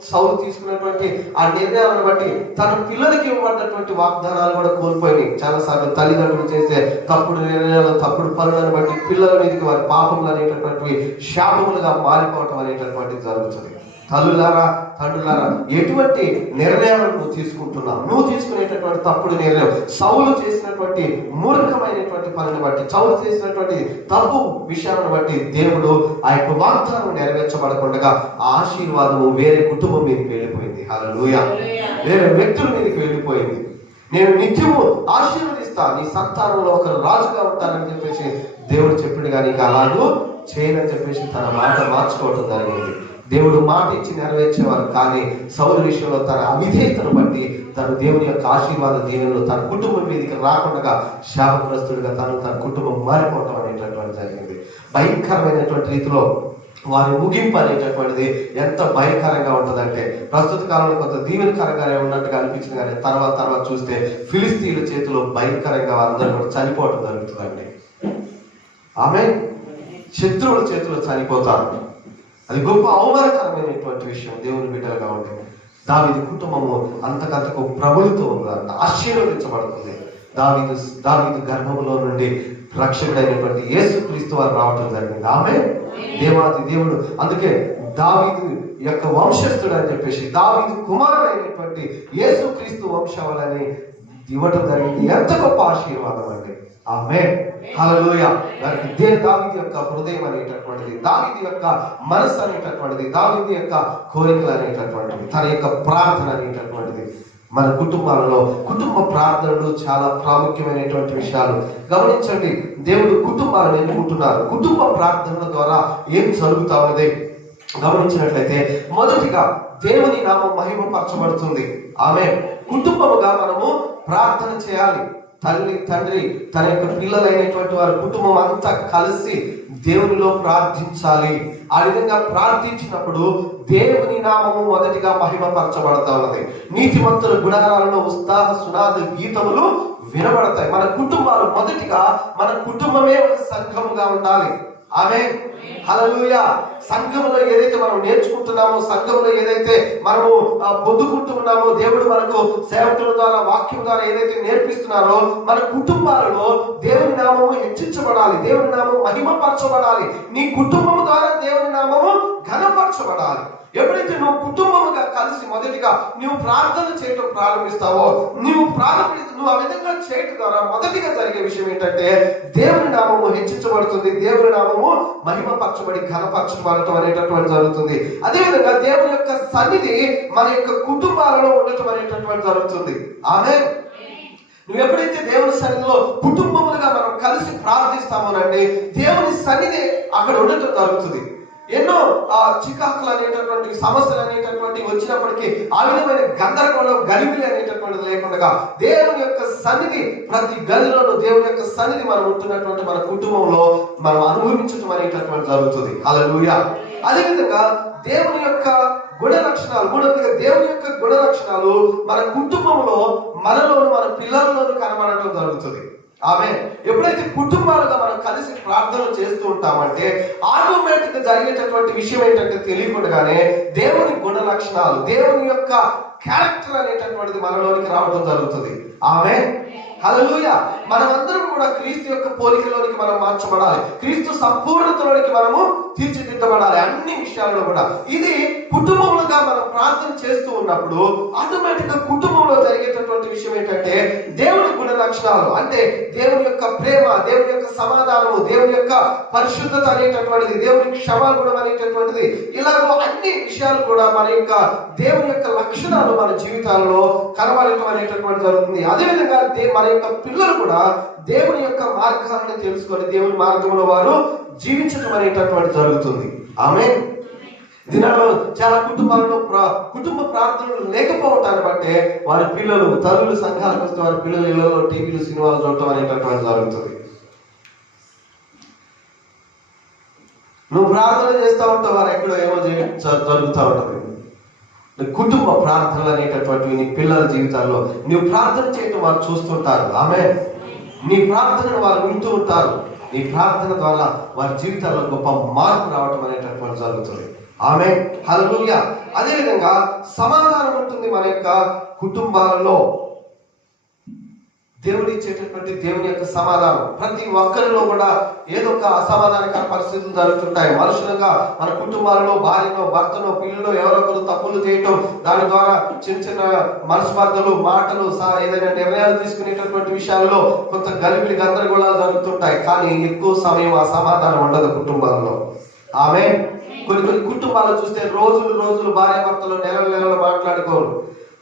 సౌలు తీసుకున్నటువంటి ఆ నిర్ణయాలను బట్టి తన పిల్లలకి ఇవ్వబడినటువంటి వాగ్దానాలు కూడా కోల్పోయినాయి. చాలా సార్లు తల్లిదండ్రులు చేసే తప్పుడు నిర్ణయాలు, తప్పుడు పనులను బట్టి పిల్లల మీదకి వారి పాపములు అనేటటువంటి శాపములుగా మారిపోవటం అనేటటువంటిది జరుగుతుంది. తల్లులారా, తండ్రులారా, ఎటువంటి నిర్ణయాలను నువ్వు తీసుకుంటున్నావు? నువ్వు తీసుకునేటటువంటి తప్పుడు నిర్ణయం, సౌలు చేసినటువంటి మూర్ఖమైనటువంటి పనిని బట్టి, సౌలు చేసినటువంటి తప్పు విషయాలను బట్టి దేవుడు ఆ యొక్క వాగ్దానం నెరవేర్చబడకుండా ఆ ఆశీర్వాదము వేరే కుటుంబం మీదకి వెళ్ళిపోయింది. హల్లెలూయా. వేరే వ్యక్తుల మీదకి వెళ్ళిపోయింది. నేను నిత్యము ఆశీర్వదిస్తా, నీ సంతానంలో ఒకరు రాజుగా ఉంటారని చెప్పేసి దేవుడు చెప్పిండు, కానీ అలాగూ చేయనని చెప్పేసి తన మాట మార్చుకోవడం జరిగింది. దేవుడు మాట ఇచ్చి నెరవేర్చేవారు, కానీ సౌలు విషయంలో తన అవిధేయతను బట్టి తను దేవుని యొక్క ఆశీర్వాద దీవెనలు తన కుటుంబం మీదకి రాకుండా శాపగ్రస్తుడిగా తన కుటుంబం మారిపోవటం అనేటటువంటి జరిగింది. భయంకరమైనటువంటి రీతిలో వారి ముగింపు అనేటటువంటిది ఎంత భయంకరంగా ఉంటుందంటే, ప్రస్తుత కాలంలో కొంత దీవెనకరంగానే ఉన్నట్టుగా అనిపించింది, కానీ తర్వాత చూస్తే ఫిలిస్తీన్ల చేతిలో భయంకరంగా అందరూ కూడా చనిపోవటం జరుగుతుందండి. ఆమె శత్రువుల చేతిలో చనిపోతారు. అది గొప్ప అవమానకరమైనటువంటి విషయం దేవుని బిడ్డలుగా ఉంటే. దావీదు కుటుంబము అంతకంతకు ప్రభువుతో ఆశీర్వదించబడుతుంది. దావీదు గర్భంలో నుండి రక్షకుడైనటువంటి యేసుక్రీస్తు వారు రావడం జరిగింది. ఆమె దేవాది దేవుడు అందుకే దావీదు యొక్క వంశస్థుడు అని చెప్పేసి దావీదు కుమారుడైనటువంటి యేసుక్రీస్తు వంశావళిని ఇవ్వటం జరిగింది. ఎంత గొప్ప ఆశీర్వాదం అండి. ఆమె హల్లెలూయా. దానికి దావీదు యొక్క హృదయం అనేటటువంటిది, దావీదు యొక్క మనసు అనేటటువంటిది, దావీదు యొక్క కోరికలు అనేటటువంటిది, తన యొక్క ప్రార్థన అనేటటువంటిది. మన కుటుంబాలలో కుటుంబ ప్రార్థనలు చాలా ప్రాముఖ్యమైనటువంటి విషయాలు. గమనించండి, దేవుడు కుటుంబాలను ఎన్నుకుంటున్నారు. కుటుంబ ప్రార్థనల ద్వారా ఏం జరుగుతా ఉన్నది గమనించినట్లయితే, మొదటిగా దేవుని నామం మహిమపరచబడుతుంది. ఆమె కుటుంబముగా మనము ప్రార్థన చేయాలి. తల్లి తండ్రి తన యొక్క పిల్లలైనటువంటి వారి కుటుంబం అంతా కలిసి దేవునిలో ప్రార్థించాలి. ఆ విధంగా ప్రార్థించినప్పుడు దేవుని నామము మొదటిగా మహిమపరచబడతా ఉన్నది. నీతిమంతుల గుడారాలలో ఉత్సాహ సునాద గీతములు వినబడతాయి. మన కుటుంబాలు మొదటిగా మన కుటుంబమే ఒక సంఘముగా ఉండాలి. ఆమె హల్లెలూయా. సంఘంలో ఏదైతే మనం నేర్చుకుంటున్నామో, సంఘంలో ఏదైతే మనము పొందుకుంటున్నామో, దేవుడు మనకు సేవకుల ద్వారా వాక్యం ద్వారా ఏదైతే నేర్పిస్తున్నారో, మన కుటుంబాలలో దేవుని నామము హెచ్చించబడాలి, దేవుని నామము మహిమపరచబడాలి. నీ కుటుంబం ద్వారా దేవుని నామము ఘనపరచబడాలి. ఎప్పుడైతే నువ్వు కుటుంబముగా కలిసి మొదటిగా నువ్వు ప్రార్థన చేయటం ప్రారంభిస్తావో, నువ్వు ఆ విధంగా చేయటం ద్వారా మొదటిగా జరిగే విషయం ఏంటంటే దేవుని నామము హెచ్చించబడుతుంది, దేవుని నామము మహిమపరచబడి ఘనపరచబడటం అనేటటువంటి జరుగుతుంది. అదేవిధంగా దేవుని యొక్క సన్నిధి మన యొక్క కుటుంబాలలో ఉండటం అనేటటువంటి జరుగుతుంది. ఆమేన్. నువ్వు ఎప్పుడైతే దేవుని సన్నిధిలో కుటుంబములుగా మనం కలిసి ప్రార్థిస్తామోనండి, దేవుని సన్నిధి అక్కడ ఉండటం జరుగుతుంది. ఎన్నో చికాకులు అనేటటువంటి సమస్యలు అనేటటువంటి వచ్చినప్పటికీ ఆ విధమైన గందరగోళం గలిబిలి అనేటటువంటిది లేకుండా దేవుని యొక్క సన్నిధి ప్రతి గదిలోనూ దేవుని యొక్క సన్నిధి మనం ఉంటున్నటువంటి మన కుటుంబంలో మనం అనుభవించడం అనేటటువంటి జరుగుతుంది. హల్లెలూయా. అదేవిధంగా దేవుని యొక్క గుణ లక్షణాలు, దేవుని యొక్క గుణ లక్షణాలు మన కుటుంబంలో మనలోను మన పిల్లల్లోనూ కనబడటం జరుగుతుంది. ఆమె ఎప్పుడైతే కుటుంబాలుగా మనం కలిసి ప్రార్థన చేస్తూ ఉంటామంటే ఆటోమేటిక్ గా జరిగేటటువంటి విషయం ఏంటంటే తెలియకుండానే దేవుని గుణ లక్షణాలు, దేవుని యొక్క క్యారెక్టర్ అనేటటువంటిది మనలోనికి రావడం జరుగుతుంది. ఆమె హల్లెలూయా. మనమందరం కూడా క్రీస్తు యొక్క పోలికలోనికి మనం మార్చబడాలి, క్రీస్తు సంపూర్ణతలోనికి మనము తీర్చిదిద్దబడాలి అన్ని విషయాల్లో కూడా. ఇది కుటుంబములుగా మనం ప్రార్థన చేస్తూ ఉన్నప్పుడు ఆటోమేటిక్ గా కుటుంబంలో జరిగేటటువంటి విషయం ఏంటంటే దేవుని గుణ లక్షణాలు, అంటే దేవుని యొక్క ప్రేమ, దేవుని యొక్క సమాధానము, దేవుని యొక్క పరిశుద్ధత అనేటటువంటిది, దేవుని క్షమాగుణం అనేటటువంటిది, ఇలాగో అన్ని విషయాలు కూడా మన యొక్క దేవుని యొక్క లక్షణాలు మన జీవితాల్లో కనబడటం అనేటటువంటి జరుగుతుంది. అదేవిధంగా మన యొక్క పిల్లలు కూడా దేవుని యొక్క మార్గాలను తెలుసుకొని దేవుని మార్గంలో వారు జీవించడం అనేటటువంటి జరుగుతుంది. ఆమేన్. దినాల్లో చాలా కుటుంబాలలో కుటుంబ ప్రార్థనలు లేకపోవటాన్ని బట్టే వారి పిల్లలు తల్లులు సంఘాలకు వస్తే వారి పిల్లల ఇళ్లలో టీవీలు సినిమాలు చూడటం అనేటటువంటి జరుగుతుంది. నువ్వు ప్రార్థన చేస్తూ ఉంటావు, వారు ఎక్కడో ఏమో జరుగుతూ ఉంటుంది. కుటుంబ ప్రార్థనలు అనేటటువంటి నీ పిల్లల జీవితాల్లో నువ్వు ప్రార్థన చేయటం వారు చూస్తుంటారు. ఆమె నీ ప్రార్థనను వారు వింటూ ఉంటారు. నీ ప్రార్థన ద్వారా వారి జీవితాల్లో గొప్ప మార్పు రావటం అనేటటువంటి జరుగుతుంది. ఆమె హల్లెలూయా. అదేవిధంగా సమాధానం ఉంటుంది మన యొక్క కుటుంబాలలో. దేవుడు ఇచ్చేటటువంటి దేవుని యొక్క సమాధానం ప్రతి ఒక్కరిలో కూడా ఏదో ఒక అసమాధానకర పరిస్థితులు జరుగుతుంటాయి. మనుషులుగా మన కుటుంబాలలో భార్యలో భర్తలో పిల్లలు ఎవరో ఒకరు తప్పులు చేయటం, దాని ద్వారా చిన్న చిన్న మనస్పర్ధలు మాటలు ఏదైనా నిర్ణయాలు తీసుకునేటటువంటి విషయాల్లో కొంత గలిబిలి గందరగోళాలు జరుగుతుంటాయి. కానీ ఎక్కువ సమయం ఆ సమాధానం ఉండదు కుటుంబాలలో. ఆమె కొన్ని కుటుంబాలు చూస్తే రోజులు భార్య భర్తలు నెలలు మాట్లాడుకోరు.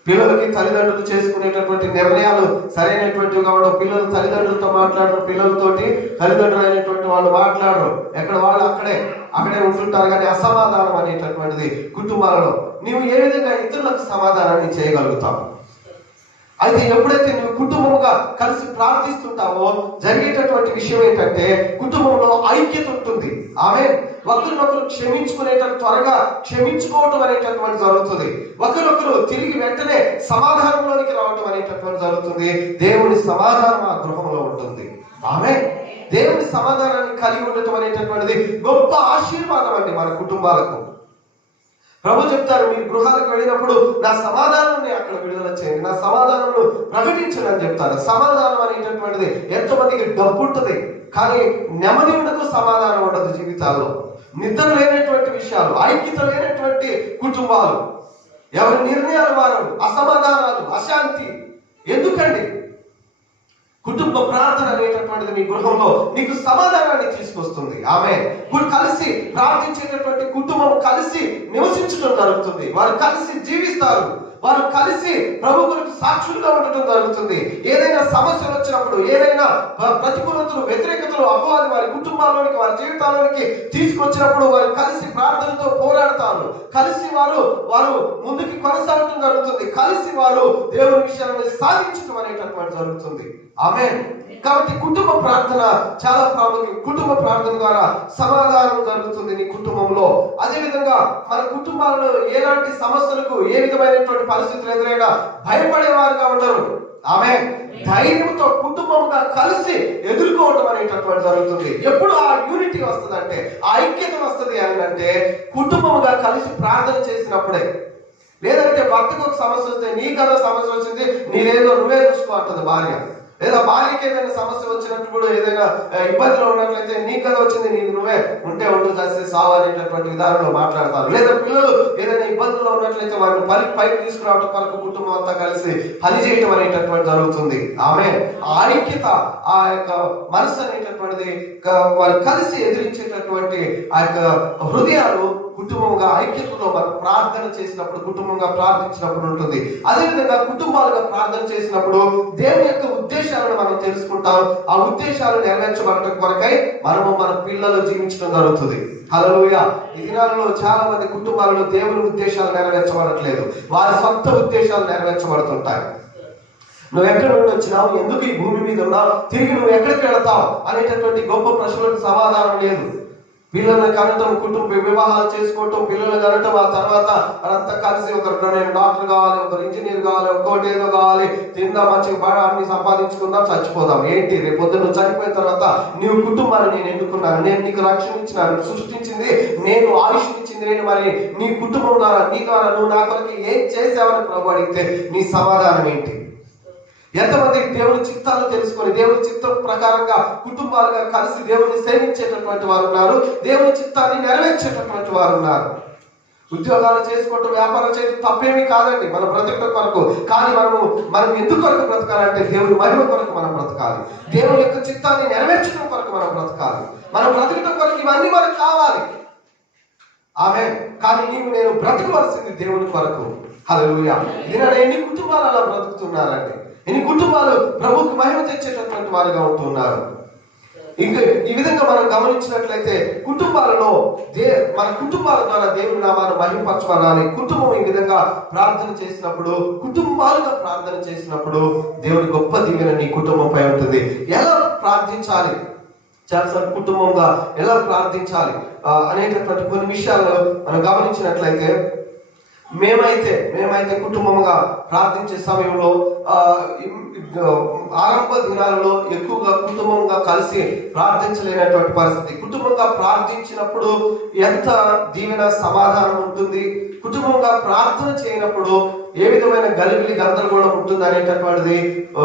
పిల్లలకి తల్లిదండ్రులు చేసుకునేటటువంటి నిర్ణయాలు సరైనటువంటివి కావడం, పిల్లలు తల్లిదండ్రులతో మాట్లాడరు, పిల్లలతోటి తల్లిదండ్రులు అయినటువంటి వాళ్ళు మాట్లాడరు. ఎక్కడ వాళ్ళు అక్కడే ఉంటుంటారు. కానీ అసమాధానం అనేటటువంటిది కుటుంబాలలో. నీవు ఏ విధంగా ఇతరులకు సమాధానాన్ని చేయగలుగుతావు? అయితే ఎప్పుడైతే నువ్వు కుటుంబముగా కలిసి ప్రార్థిస్తుంటావో జరిగేటటువంటి విషయం ఏంటంటే కుటుంబంలో ఐక్యత ఉంటుంది. ఆమె ఒకరినొకరు త్వరగా క్షమించుకోవటం అనేటటువంటి జరుగుతుంది. ఒకరొకరు తిరిగి వెంటనే సమాధానంలోనికి రావటం అనేటటువంటి జరుగుతుంది. దేవుని సమాధానం ఆ గృహంలో ఉంటుంది. ఆమె దేవుని సమాధానాన్ని కలిగి ఉండటం అనేటటువంటిది గొప్ప ఆశీర్వాదం అండి మన కుటుంబాలకు. ప్రభు చెప్తారు, మీ గృహాలకు వెళ్ళినప్పుడు నా సమాధానాన్ని అక్కడ విడుదల చేయండి, నా సమాధానమును ప్రకటించండి అని చెప్తారు. సమాధానం అనేటటువంటిది ఎంతమందికి డబ్బు ఉంటుంది, కానీ నెమ్మది ఉండదు, సమాధానం ఉండదు జీవితాల్లో. నిద్ర లేనటువంటి విషయాలు, ఐక్యత లేనటువంటి కుటుంబాలు, ఎవరి నిర్ణయాలు వారు, అసమాధానాలు, అశాంతి. ఎందుకండి? కుటుంబ ప్రార్థన అనేటటువంటిది మీ గృహంలో నీకు సమాధానాన్ని తీసుకొస్తుంది. ఆమె కలిసి ప్రార్థించేటటువంటి కుటుంబం కలిసి నివసించడం జరుగుతుంది. వారు కలిసి జీవిస్తారు, వారు కలిసి ప్రభు కొరకు సాక్షులుగా ఉండటం జరుగుతుంది. ఏదైనా సమస్యలు వచ్చినప్పుడు, ఏదైనా ప్రతికూలతలు, వ్యతిరేకతలు, అపవాది వారి కుటుంబాల్లోనికి, వారి జీవితాల్లోనికి తీసుకొచ్చినప్పుడు వారు కలిసి ప్రార్థనతో పోరాడతారు. కలిసి వారు ముందుకు కొనసాగటం జరుగుతుంది. కలిసి వారు దేవుని విషయాలను సాధించడం అనేటటువంటి జరుగుతుంది. ఆమేన్. కాబట్టి కుటుంబ ప్రార్థన చాలా ప్రాముఖ్యం. కుటుంబ ప్రార్థన ద్వారా సమాధానం జరుగుతుంది నీ కుటుంబంలో. అదే విధంగా మన కుటుంబాలలో ఎలాంటి సమస్యలకు, ఏ విధమైనటువంటి పరిస్థితులు ఎదురైనా భయపడేవారుగా ఉండరు. ఆమేన్. ధైర్యంతో కుటుంబంగా కలిసి ఎదుర్కోవటం అనేటటువంటి జరుగుతుంది. ఎప్పుడు ఆ యూనిటీ వస్తుంది అంటే, ఆ ఐక్యత వస్తుంది అని అంటే కుటుంబంగా కలిసి ప్రార్థన చేసినప్పుడే. లేదంటే భర్తకు ఒక సమస్య వస్తే, నీకన్నా సమస్య వచ్చింది, నీదేదో నువ్వే చూసుకో అంటుంది భార్య. లేదా భార్యకి ఏదైనా సమస్య వచ్చినప్పుడు, ఏదైనా ఇబ్బందిలో ఉన్నట్లయితే, నీ కదా వచ్చింది, నీకు నువ్వే ఉంటే ఉండు, చేస్తే సావనేటటువంటి విధానంలో మాట్లాడతారు. లేదా పిల్లలు ఏదైనా ఇబ్బందుల్లో ఉన్నట్లయితే వారిని పైకి తీసుకురావడం కొరకు కుటుంబం అంతా కలిసి పని చేయటం అనేటటువంటి జరుగుతుంది. ఆమె ఆ ఐక్యత, ఆ యొక్క మనసు అనేటటువంటిది వారు కలిసి ఎదిరించేటటువంటి ఆ యొక్క హృదయాలు కుటుంబంగా ఐక్యతలో మనం ప్రార్థన చేసినప్పుడు, కుటుంబంగా ప్రార్థించినప్పుడు ఉంటుంది. అదేవిధంగా కుటుంబాలుగా ప్రార్థన చేసినప్పుడు దేవుని యొక్క ఉద్దేశాలను మనం తెలుసుకుంటాం. ఆ ఉద్దేశాలు నెరవేర్చబడటం కొరకై మనము మన పిల్లలు జీవించడం జరుగుతుంది. హల్లెలూయా. ఈ దినాలలో చాలా మంది కుటుంబాలలో దేవుని ఉద్దేశాలు నెరవేర్చబడట్లేదు, వారి సొంత ఉద్దేశాలు నెరవేర్చబడుతుంటాయి. నువ్వు ఎక్కడి నుండి వచ్చినావు, ఎందుకు ఈ భూమి మీద ఉన్నావు, తిరిగి నువ్వు ఎక్కడికి వెళతావు అనేటటువంటి గొప్ప ప్రశ్నలకు సమాధానం లేదు. పిల్లల్ని కనటం, కుటుంబ వివాహాలు చేసుకోవటం, పిల్లలు కనటం, ఆ తర్వాత అంతా కలిసి ఒకరు నేను డాక్టర్ కావాలి, ఒకరు ఇంజనీర్ కావాలి, ఒక్కోటి ఏదో కావాలి, తిందాం, మంచిగా బాగా అన్ని సంపాదించుకుందాం, చచ్చిపోదాం. ఏంటి రేపు పొద్దున్న చనిపోయిన తర్వాత నీవు కుటుంబాన్ని నేను ఎన్నుకున్నాను, నేను నీకు రక్షణ ఇచ్చినాను, సృష్టించింది నేను, ఆయుష్ ఇచ్చింది నేను, మరి నీ కుటుంబం ద్వారా, నీ ద్వారా నువ్వు నా కొరకు ఏం చేసావని ప్రభు అడిగితే నీ సమాధానం ఏంటి? ఎంతమంది దేవుని చిత్తాలు తెలుసుకొని దేవుని చిత్తం ప్రకారంగా కుటుంబాలుగా కలిసి దేవుని సేవించేటటువంటి వారు ఉన్నారు, దేవుని చిత్తాన్ని నెరవేర్చేటటువంటి వారు ఉన్నారు. ఉద్యోగాలు చేసుకోవటం, వ్యాపారం చేయడం తప్పేమీ కాదండి మన బ్రతకడం కొరకు. కానీ మనం ఎందుకు కొరకు బ్రతకాలంటే దేవుని మహిమ కొరకు మనం బ్రతకాలి, దేవుని యొక్క చిత్తాన్ని నెరవేర్చడం కొరకు మనం బ్రతకాలి. మనం బ్రతకడం కొరకు ఇవన్నీ మనకు కావాలి. ఆమేన్. కానీ నేను బ్రతకవలసింది దేవుని కొరకు. హల్లెలూయా. ఇది ఎన్ని కుటుంబాలు అలా బ్రతుకుతున్నారండి, ఎన్ని కుటుంబాలు ప్రభువుకు మహిమ తెచ్చేటటువంటి వారుగా ఉంటున్నారు. ఇంకా ఈ విధంగా మనం గమనించినట్లయితే కుటుంబాలలో మన కుటుంబాల ద్వారా దేవుని నామాన్ని మహిమపరచాలి. కుటుంబం ఈ విధంగా ప్రార్థన చేసినప్పుడు, కుటుంబాలుగా ప్రార్థన చేసినప్పుడు దేవుని గొప్ప దీవెన నీ కుటుంబంపై ఉంటుంది. ఎలా ప్రార్థించాలి, చాలాసార్లు కుటుంబంగా ఎలా ప్రార్థించాలి అనేటటువంటి కొన్ని విషయాలను మనం గమనించినట్లయితే, మేమైతే కుటుంబంగా ప్రార్థించే సమయంలో ఆరంభ దినాలలో ఎక్కువగా కుటుంబంగా కలిసి ప్రార్థించలేనటువంటి పరిస్థితి. కుటుంబంగా ప్రార్థించినప్పుడు ఎంత దీవెన, సమాధానం ఉంటుంది. కుటుంబంగా ప్రార్థన చేయనప్పుడు ఏ విధమైన గలిబిలి, గందరగోళం ఉంటుంది అనేటటువంటిది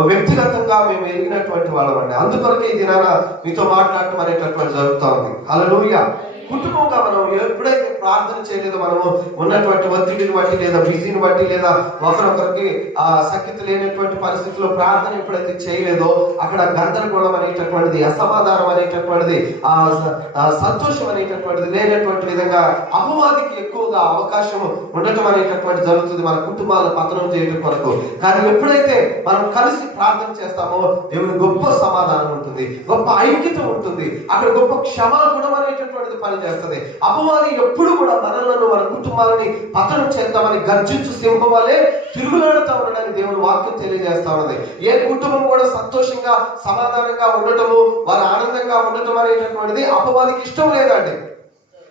వ్యక్తిగతంగా మేము ఎరిగినటువంటి వాళ్ళమండి. అందుకొరకే ఈ దినాన మీతో మాట్లాడటం అనేటటువంటి జరుగుతూ ఉంది. హల్లెలూయా. కుటుంబంగా మనం ఎప్పుడైతే ప్రార్థన చేయలేదో, మనము ఉన్నటువంటి ఒత్తిడిని బట్టి, లేదా బిజీని బట్టి, లేదా ఒకరొకరికి ఆ సఖ్యత లేనటువంటి పరిస్థితుల్లో ప్రార్థన ఎప్పుడైతే చేయలేదో, అక్కడ గందరగోళం అనేటటువంటిది, అసమాధానం అనేటటువంటిది, ఆ సంతోషం అనేటటువంటిది లేనటువంటి విధంగా అపవాదికి ఎక్కువగా అవకాశం ఉండటం అనేటటువంటి జరుగుతుంది మన కుటుంబాలను పతనం చేయడం కొరకు. కానీ ఎప్పుడైతే మనం కలిసి ప్రార్థన చేస్తామో దేవుని గొప్ప సమాధానం ఉంటుంది, గొప్ప ఐక్యత ఉంటుంది, అక్కడ గొప్ప క్షమాగుణం అనేటటువంటిది పనిచేస్తుంది. అపవాది ఎప్పుడు కూడా మనలను, మన కుటుంబాలని పతనం చేద్దామని గర్జించు సింహం వలె తిరుగులాడుతూ ఉండడానికి దేవుని వాక్యం తెలియజేస్తా ఉన్నది. ఏ కుటుంబం కూడా సంతోషంగా, సమాధానంగా ఉండటము, వారు ఆనందంగా ఉండటం అనేటటువంటిది అపవాదికి ఇష్టం లేదండి.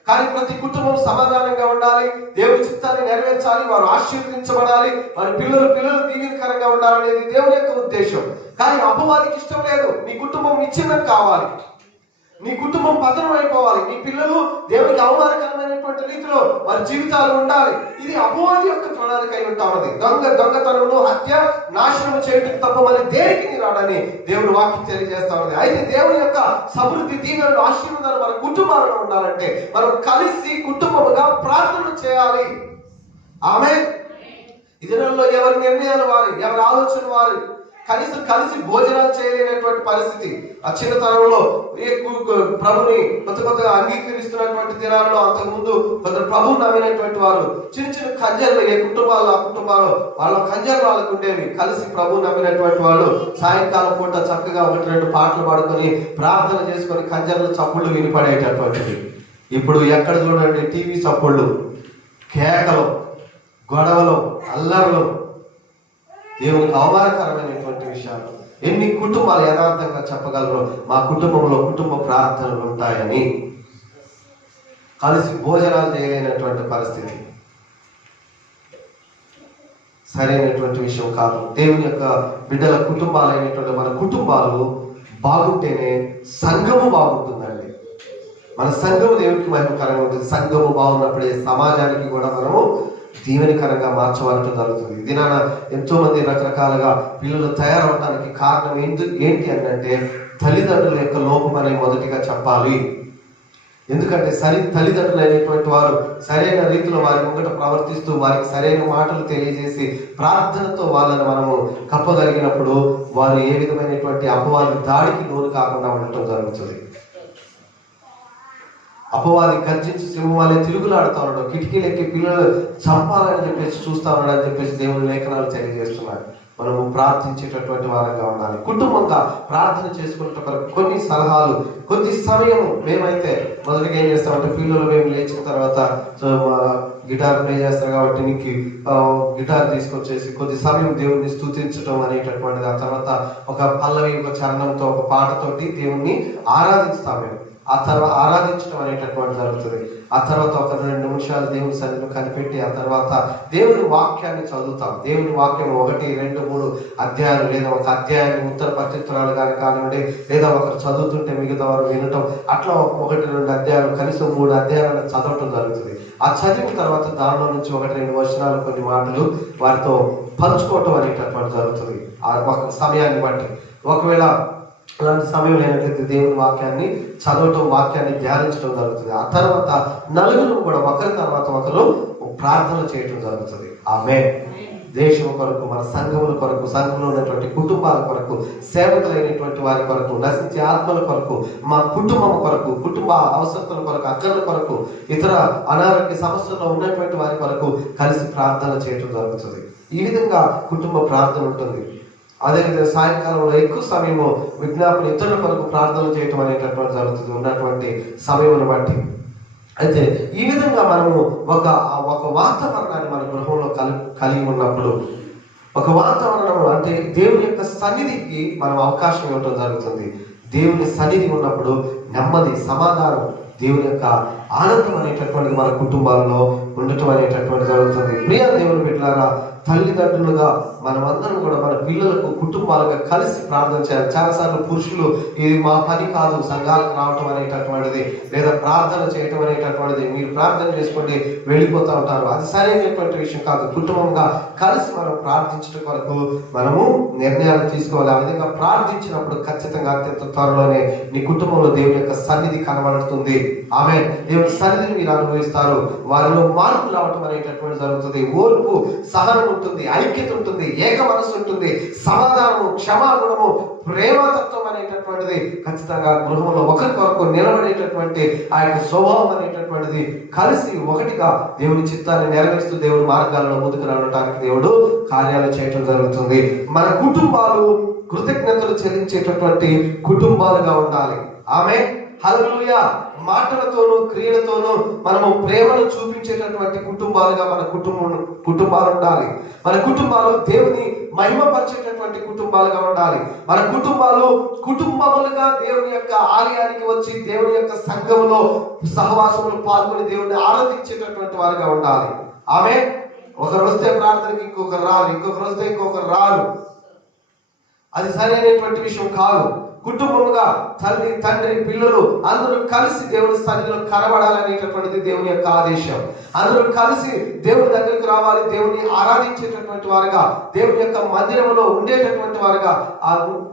కానీ ప్రతి కుటుంబం సమాధానంగా ఉండాలి, దేవుని చిత్తాన్ని నెరవేర్చాలి, వారు ఆశీర్వదించబడాలి, వారి పిల్లలు దీవెనకరంగా ఉండాలనేది దేవుని యొక్క ఉద్దేశం. కానీ అపవాదికి ఇష్టం లేదు, నీ కుటుంబం విచ్ఛిన్నం కావాలి. నీ కుటుంబం పతనం అయిపోవాలి, నీ పిల్లలు దేవునికి అవమానకరమైనటువంటి రీతిలో వారి జీవితాలు ఉండాలి. ఇది అపవాది యొక్క ప్రణాళిక అయి ఉంటా ఉన్నది. దొంగతనమును, హత్య, నాశనం చేయటం తప్ప మరి దేనికి రాడని దేవుడు వాక్యం తెలియజేస్తా ఉన్నది. అయితే దేవుని యొక్క సమృద్ధి, దీవెనలు, ఆశీర్వాదాలు మన కుటుంబాలలో ఉండాలంటే మనం కలిసి కుటుంబముగా ప్రార్థన చేయాలి. ఆమేన్. ఈ దినంలో ఎవరి నిర్ణయాలు వారి, ఎవరి ఆలోచన వారి, కలిసి భోజనాలు చేయలేనటువంటి పరిస్థితి. ఆ చిన్నతనంలో ప్రభుని కొత్తగా అంగీకరిస్తున్నటువంటి దినాలలో, అంతకుముందు కొందరు ప్రభుని నమ్మినటువంటి వారు చిన్న కంజర్లు, ఏ కుటుంబాలు ఆ కుటుంబాలు వాళ్ళ కంజర్లు వాళ్ళకు ఉండేవి. కలిసి ప్రభుని నమ్మినటువంటి వాళ్ళు సాయంకాలం పూట చక్కగా 1-2 పాటలు పాడుకొని ప్రార్థన చేసుకొని కంజర్లు చప్పుళ్ళు వినిపడేటటువంటిది. ఇప్పుడు ఎక్కడ చూడండి టీవీ చప్పుళ్ళు, కేకలు, గొడవలు, అల్లర్లు, దేవునికి అవమానకరమైనటువంటి విషయాలు. ఎన్ని కుటుంబాలు యథార్థంగా చెప్పగలరు మా కుటుంబంలో కుటుంబ ప్రార్థనలు ఉంటాయని? కలిసి భోజనాలు చేయలేనటువంటి పరిస్థితి సరైనటువంటి విషయం కాదు. దేవుని యొక్క బిడ్డల కుటుంబాలు అయినటువంటి మన కుటుంబాలు బాగుంటేనే సంఘము బాగుంటుందండి. మన సంఘము దేవునికి మహిమకరంగా ఉంటుంది. సంఘము బాగున్నప్పుడే సమాజానికి కూడా మనము దీవెనకరంగా మార్చవలటం జరుగుతుంది. దినాన ఎంతో మంది రకరకాలుగా పిల్లలు తయారవడానికి కారణం ఏంటి అంటే తల్లిదండ్రుల యొక్క లోపం అనేది మొదటిగా చెప్పాలి. ఎందుకంటే తల్లిదండ్రులు అయినటువంటి వారు సరైన రీతిలో వారి ముంగట ప్రవర్తిస్తూ వారికి సరైన మాటలు తెలియజేసి ప్రార్థనతో వాళ్ళని మనము కప్పగలిగినప్పుడు వారు ఏ విధమైనటువంటి అపవాది దాడికి లోను కాకుండా ఉండటం జరుగుతుంది. అపవాది గర్జించి సింహం వాళ్ళే తిరుగులాడుతా ఉన్నాడు, కిటికీలెక్కి పిల్లలు చంపాలని చెప్పేసి చూస్తా ఉన్నాడు అని చెప్పేసి దేవుని లేఖనాలు తెలియజేస్తున్నాడు. మనము ప్రార్థించేటటువంటి వారంగా ఉండాలి. కుటుంబంగా ప్రార్థన చేసుకున్న కొన్ని సలహాలు, కొద్ది సమయం మేమైతే మొదటిగా ఏం చేస్తామంటే పిల్లలు మేము లేచిన తర్వాత గిటార్ ప్లే చేస్తారు కాబట్టి నీకు గిటార్ తీసుకొచ్చేసి కొద్ది సమయం దేవుణ్ణి స్తుతించడం అనేటటువంటిది. ఆ తర్వాత ఒక పల్లవి, ఒక చరణంతో, ఒక పాటతోటి దేవుణ్ణి ఆరాధిస్తాం మేము. ఆ తర్వాత ఆరాధించడం అనేటటువంటి జరుగుతుంది. ఆ తర్వాత ఒక 2 నిమిషాలు దేవుని సన్నిధిలో కనిపెట్టి ఆ తర్వాత దేవుని వాక్యాన్ని చదువుతాం. దేవుని వాక్యం 1, 2, 3 అధ్యాయాలు లేదా ఒక అధ్యాయాన్ని ఉత్తర ప్రత్యుత్తరాలు కానీ కానివ్వండి, లేదా ఒకరు చదువుతుంటే మిగతా వారు వినటం, అట్లా 1-2 అధ్యాయాలు, కనీసం 3 అధ్యాయాలను చదవటం జరుగుతుంది. ఆ చదివిన తర్వాత దానిలో నుంచి 1-2 వచనాలు, కొన్ని మాటలు వారితో పంచుకోవటం అనేటటువంటి జరుగుతుంది. ఆ ఒక సమయాన్ని బట్టి. ఒకవేళ అలాంటి సమయం లేనట్లయితే దేవుని వాక్యాన్ని చదవటం, వాక్యాన్ని ధ్యానించడం జరుగుతుంది. ఆ తర్వాత నలుగురు కూడా ఒకరి తర్వాత ఒకరు ప్రార్థన చేయటం జరుగుతుంది. ఆమేన్. దేశం కొరకు, మన సంఘముల కొరకు, సంఘంలో ఉన్నటువంటి కుటుంబాల కొరకు, సేవకులైనటువంటి వారి కొరకు, నశించే ఆత్మల కొరకు, మా కుటుంబం కొరకు, కుటుంబ అవసరతల కొరకు, అక్కర్ల కొరకు, ఇతర అనారోగ్య సమస్యల్లో ఉన్నటువంటి వారి కొరకు కలిసి ప్రార్థన చేయటం జరుగుతుంది. ఈ విధంగా కుటుంబ ప్రార్థన ఉంటుంది. అదేవిధంగా సాయంకాలంలో ఎక్కువ సమయము విజ్ఞాపన, ఇతరుల కొరకు ప్రార్థన చేయటం అనేటటువంటి జరుగుతుంది ఉన్నటువంటి సమయమును బట్టి. అయితే ఈ విధంగా మనము ఒక వాతావరణాన్ని మన గృహంలో కలిగి ఉన్నప్పుడు, ఒక వాతావరణం అంటే దేవుని యొక్క సన్నిధికి మనం అవకాశం ఇవ్వటం జరుగుతుంది. దేవుని సన్నిధి ఉన్నప్పుడు నెమ్మది, సమాధానం, దేవుని యొక్క ఆనందం అనేటటువంటిది మన కుటుంబాలలో ఉండటం అనేటటువంటి జరుగుతుంది. ప్రియ దేవుని బిడ్డలారా, తల్లిదండ్రులుగా మనమందరం కూడా మన పిల్లలకు కుటుంబాలుగా కలిసి ప్రార్థన చేయాలి. చాలాసార్లు పురుషులు ఇది మా పని కాదు సంఘాలకు రావటం అనేటటువంటిది, లేదా ప్రార్థన చేయటం అనేటటువంటిది, మీరు ప్రార్థన చేసుకోండి వెళ్ళిపోతూ ఉంటారు, అది సరైనటువంటి విషయం కాదు. కుటుంబంగా కలిసి మనం ప్రార్థించడం వరకు మనము నిర్ణయాలు తీసుకోవాలి. ఆ విధంగా ప్రార్థించినప్పుడు ఖచ్చితంగా అత్యంత త్వరలోనే నీ కుటుంబంలో దేవుని యొక్క సన్నిధి కనబడుతుంది. ఆమేన్. దేవుని సన్నిధిని మీరు అనుభవిస్తారు. వారిలో మార్పు రావటం అనేటటువంటి జరుగుతుంది. ఓర్పు, సహనం ఉంటుంది, ఐక్యత ఉంటుంది, ఏక మనసు ఉంటుంది, సమాధానము, క్షమాగుణము, ప్రేమతత్వం అనేటటువంటిది ఖచ్చితంగా గృహంలో ఒకరికొరకు నిలబడేటటువంటి ఆ యొక్క స్వభావం అనేటటువంటిది కలిసి ఒకటిగా దేవుని చిత్తాన్ని నెరవేరుస్తూ దేవుని మార్గాల్లో ముందుకు రావడానికి దేవుడు కార్యాలు చేయటం జరుగుతుంది. మన కుటుంబాలు కృతజ్ఞతలు చెల్లించేటటువంటి కుటుంబాలుగా ఉండాలి. ఆమేన్. హల్లెలూయా. మాటలతోనూ క్రియలతోనూ మనము ప్రేమను చూపించేటటువంటి కుటుంబాలుగా మన కుటుంబాలు ఉండాలి. మన కుటుంబాలు దేవుని మహిమపరిచేటటువంటి కుటుంబాలుగా ఉండాలి. మన కుటుంబాలు కుటుంబములుగా దేవుని యొక్క ఆలయానికి వచ్చి దేవుని యొక్క సంఘములో సహవాసములు పాల్గొని దేవుని ఆరాధించేటటువంటి వారుగా ఉండాలి. ఆమేన్. ఒకరు వస్తే ప్రార్థనకి ఇంకొకరు రారు, ఇంకొకరు వస్తే ఇంకొకరు రారు, అది సరైనటువంటి విషయం కాదు. కుటుంబముగా తల్లి, తండ్రి, పిల్లలు అందరూ కలిసి దేవుని సన్నిధిలో కనబడాలనేటటువంటిది దేవుని యొక్క ఆదేశం. అందరూ కలిసి దేవుని దగ్గరికి రావాలి, దేవుని ఆరాధించేటటువంటి వారుగా, దేవుని యొక్క మందిరంలో ఉండేటటువంటి వారుగా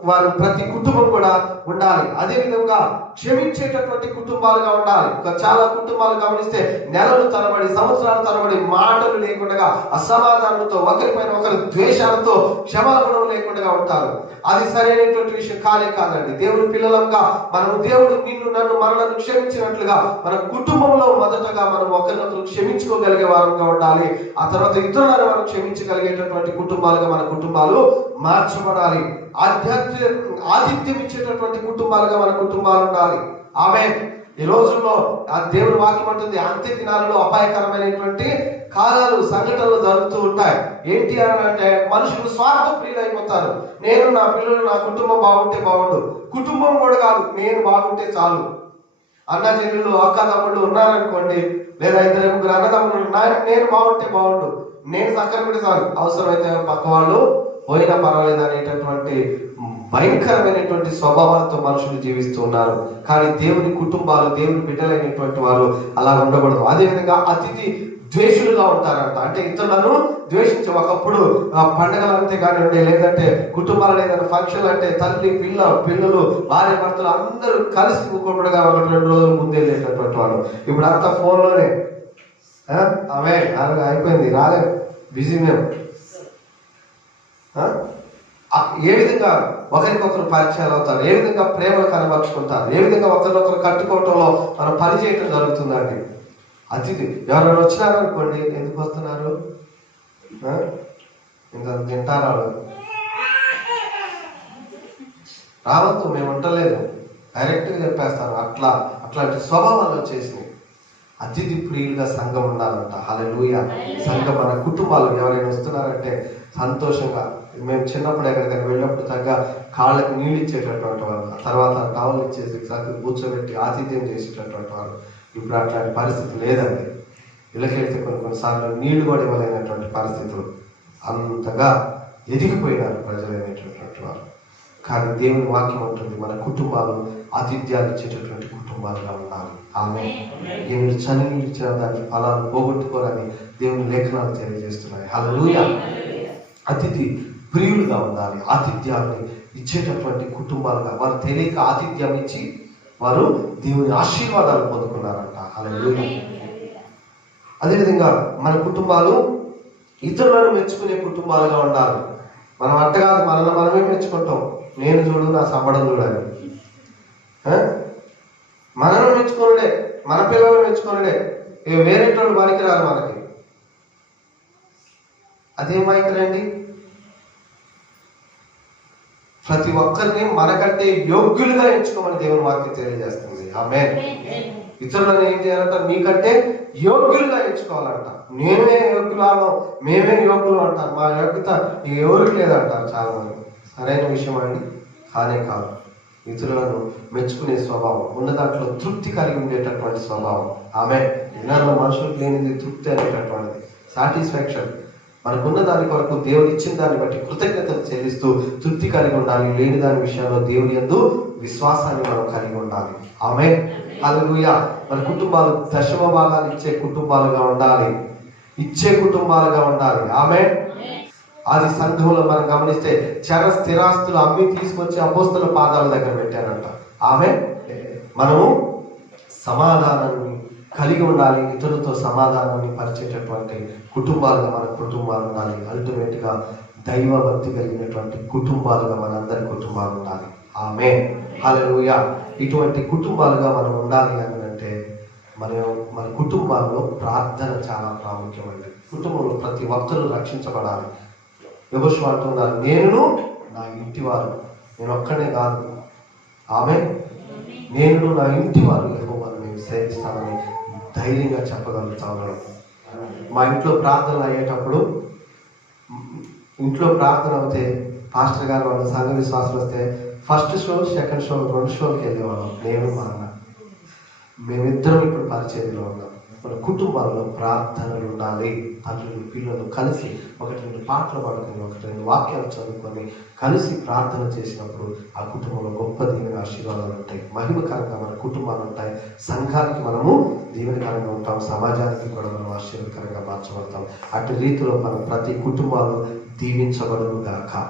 వారు ప్రతి కుటుంబం కూడా ఉండాలి. అదే విధంగా క్షమించేటటువంటి కుటుంబాలుగా ఉండాలి. చాలా కుటుంబాలు గమనిస్తే నెలలు తరబడి, సంవత్సరాల తరబడి మాటలు లేకుండా, అసమాధానంతో, ఒకరిపైన ఒకరి ద్వేషాలతో, క్షమాగుణం లేకుండా ఉంటారు. అది సరైనటువంటి విషయం కాదండి. దేవుని పిల్లలంగా మనము దేవుడు నిన్ను, నన్ను, మనలను క్షమించినట్లుగా మన కుటుంబంలో మొదటగా మనం ఒకరినొకరు క్షమించుకోగలిగే వారంగా ఉండాలి. ఆ తర్వాత ఇతరులను మనం క్షమించగలిగేటటువంటి కుటుంబాలుగా మన కుటుంబాలు మార్చబడాలి. ఆతిథ్యం ఇచ్చేటటువంటి కుటుంబాలుగా మన కుటుంబాలు ఉండాలి. ఆమేన్. ఈ రోజుల్లో ఆ దేవుని వాక్యం అంటుంది, అంత్య దినాలలో అపాయకరమైనటువంటి కాలాలు, సంఘటనలు జరుగుతూ ఉంటాయి. ఏంటి అని అంటే మనుషులు స్వార్థ ప్రియులు అయిపోతారు. నేను, నా పిల్లలు, నా కుటుంబం బాగుంటే బాగుండు. కుటుంబం కూడా కాదు, నేను బాగుంటే చాలు. అన్న చెల్లెళ్ళు, అక్క తమ్ముళ్ళు ఉన్నారనుకోండి, లేదా 2-3 అన్నదమ్ములు నేను బాగుంటే బాగుండు, నేను చక్కగా చాలు, అవసరమైతే పక్క వాళ్ళు పోయినా పర్వాలేదు అనేటటువంటి భయంకరమైనటువంటి స్వభావాలతో మనుషులు జీవిస్తూ ఉన్నారు. కానీ దేవుని కుటుంబాలు, దేవుని బిడ్డలైనటువంటి వారు అలా ఉండకూడదు. అదేవిధంగా అతిథి ద్వేషులుగా ఉంటారంట. అంటే ఇతరులను ద్వేషించి, ఒకప్పుడు పండుగలు అంతే కానివ్వండి, లేదంటే కుటుంబాలు ఏదైనా ఫంక్షన్ అంటే తల్లి, పిల్లలు, భార్య, భర్తలు అందరూ కలిసి ముఖ్యముడుగా 1-2 రోజులు ముందెళ్ళేటటువంటి వాడు. ఇప్పుడు అంతా ఫోన్లోనే. ఆమె అయిపోయింది, రాలేదు, బిజీ మేము. ఏ విధంగా ఒకరికొకరు పరిచయాలు అవుతారు, ఏ విధంగా ప్రేమలు కనబరుచుకుంటారు, ఏ విధంగా ఒకరినొకరు కట్టుకోవటంలో మనం పని చేయటం జరుగుతుందండి. అతిథి ఎవరైనా వచ్చినారనుకోండి, ఎందుకు వస్తున్నారు, ఇంకా తింటారా, రావద్దు, మేము ఉండలేదు, డైరెక్ట్గా చెప్పేస్తారు. అట్లాంటి స్వభావాలు వచ్చేసినాయి. అతిథి ప్రియులుగా సంఘం ఉండాలంట. హల్లెలూయా. సంఘం మన కుటుంబాలు ఎవరైనా వస్తున్నారంటే సంతోషంగా, మేము చిన్నప్పుడు ఎక్కడికైనా వెళ్ళినప్పుడు తగ్గ కాళ్ళకి నీళ్ళు ఇచ్చేటటువంటి వాళ్ళు, తర్వాత టవల్ ఇచ్చేసి కూర్చోబెట్టి ఆతిథ్యం చేసేటటువంటి వాళ్ళు. ఇప్పుడు అట్లాంటి పరిస్థితి లేదండి. ఇళ్ళకెళ్తే కొన్నిసార్లు నీళ్లు కూడా ఇవ్వలేనటువంటి పరిస్థితులు. అంతగా ఎదిగిపోయినారు ప్రజలైనటువంటి వారు. కానీ దేవుని వాక్యం ఉంటుంది, మన కుటుంబాలు ఆతిథ్యాలు ఇచ్చేటటువంటి కుటుంబాలుగా ఉండాలి. ఆమె దేవుని చనిని ఇచ్చిన దాని ఫలాలు పోగొట్టుకోరని దేవుని లేఖనాలు తెలియజేస్తున్నాయి. హల్లెలూయా. అతిథి ప్రియులుగా ఉండాలి. ఆతిథ్యాన్ని ఇచ్చేటటువంటి కుటుంబాలుగా, వారు తెలియక ఆతిథ్యం ఇచ్చి వారు దేవుని ఆశీర్వాదాలు పొందుకున్నారంట. హల్లెలూయా. అదేవిధంగా మన కుటుంబాలు ఇతరులను మెచ్చుకునే కుటుంబాలుగా ఉండాలి. మనం అట్టగాదు, మనల్ని మనమే మెచ్చుకుంటాం. నేను చూడు, నా సంబడం చూడాలి. మనల్ని మెచ్చుకోనుడే, మన పిల్లలు మెచ్చుకోనుడే, వేరేటోళ్ళు పనికిరారు మనకి. అదేం వైఖరండి? ప్రతి ఒక్కరిని మనకంటే యోగ్యులుగా ఎంచుకోమని దేవుని వాక్యం తెలియజేస్తుంది. ఆమేన్. ఇతరులను ఏం చేయాలంట? మీకంటే యోగ్యులుగా ఎంచుకోవాలంట. నేనే యోగ్యులాలో, మేమే యోగ్యులు అంటారు. మా యోగ్యత ఎవరికి లేదంటారు చాలా మంది. సరైన విషయం అండి? కానే కాదు. ఇతరులను మెచ్చుకునే స్వభావం, ఉన్న దాంట్లో తృప్తి కలిగి ఉండేటటువంటి స్వభావం. ఆమె దినాల్లో మనుషులకు లేనిది తృప్తి అనేటటువంటిది, సాటిస్ఫాక్షన్. మనకున్న దాని కొరకు దేవుడు ఇచ్చిన దాన్ని బట్టి కృతజ్ఞతలు చెల్లిస్తూ తృప్తి కలిగి ఉండాలి. లేని దాని విషయంలో దేవుని యందు విశ్వాసాన్ని మనం కలిగి ఉండాలి. ఆమేన్. హల్లెలూయా. మన కుటుంబాలు దశమ భాగాలు ఇచ్చే కుటుంబాలుగా ఉండాలి, ఇచ్చే కుటుంబాలుగా ఉండాలి. ఆమేన్. ఆది సంఘంలో మనం గమనిస్తే చర స్థిరాస్తులు అమ్మి తీసుకొచ్చి అపోస్తల పాదాల దగ్గర పెట్టారంట. ఆమేన్. మనము సమాధానాన్ని కలిగి ఉండాలి, ఇతరులతో సమాధానాన్ని పరిచేటటువంటి కుటుంబాలుగా మన కుటుంబాలు ఉండాలి. అల్టిమేట్ గా దైవ భక్తి కలిగినటువంటి కుటుంబాలుగా మనందరి కుటుంబాలు ఉండాలి. ఆమేన్. హల్లెలూయా. ఇటువంటి కుటుంబాలుగా మనం ఉండాలి అని అంటే మన కుటుంబాల్లో ప్రార్థన చాలా ప్రాముఖ్యమైనది. కుటుంబంలో ప్రతి ఒక్కరూ రక్షించబడాలి. యెహోషువ అంటున్నారు, నేను నా ఇంటి వారు, నేను ఒక్కనే కాదు, ఆమేన్, నేను నా ఇంటి వారు యెహోవాను మేము సేవిస్తామని ధైర్యంగా చెప్పగలుగుతా ఉన్నాడు. మా ఇంట్లో ప్రార్థనలు అయ్యేటప్పుడు, ఇంట్లో ప్రార్థన అవుతే పాస్టర్ గారు వాళ్ళ సంఘ విశ్వాసులు వస్తే ఫస్ట్ షో, సెకండ్ షో, 2 షోలకి వెళ్ళేవాళ్ళం. నేను మా అన్న, మేమిద్దరం ఇప్పుడు పరిచర్యలో ఉన్నాం. మన కుటుంబాల్లో ప్రార్థనలు ఉండాలి. తండ్రులు పిల్లలు కలిసి ఒకటి రెండు పాటలు పాడుకొని, ఒకటి రెండు వాక్యాలు చదువుకొని కలిసి ప్రార్థన చేసినప్పుడు ఆ కుటుంబంలో గొప్ప దీవెన ఆశీర్వాదాలు ఉంటాయి. మహిమకరంగా మన కుటుంబాలు ఉంటాయి. సంఘానికి మనము దీవెనకరంగా ఉంటాం. సమాజానికి కూడా మనం ఆశీర్వదకరంగా మార్చబడతాం. అటు రీతిలో మనం ప్రతి కుటుంబాలు దీవించబడును గాక.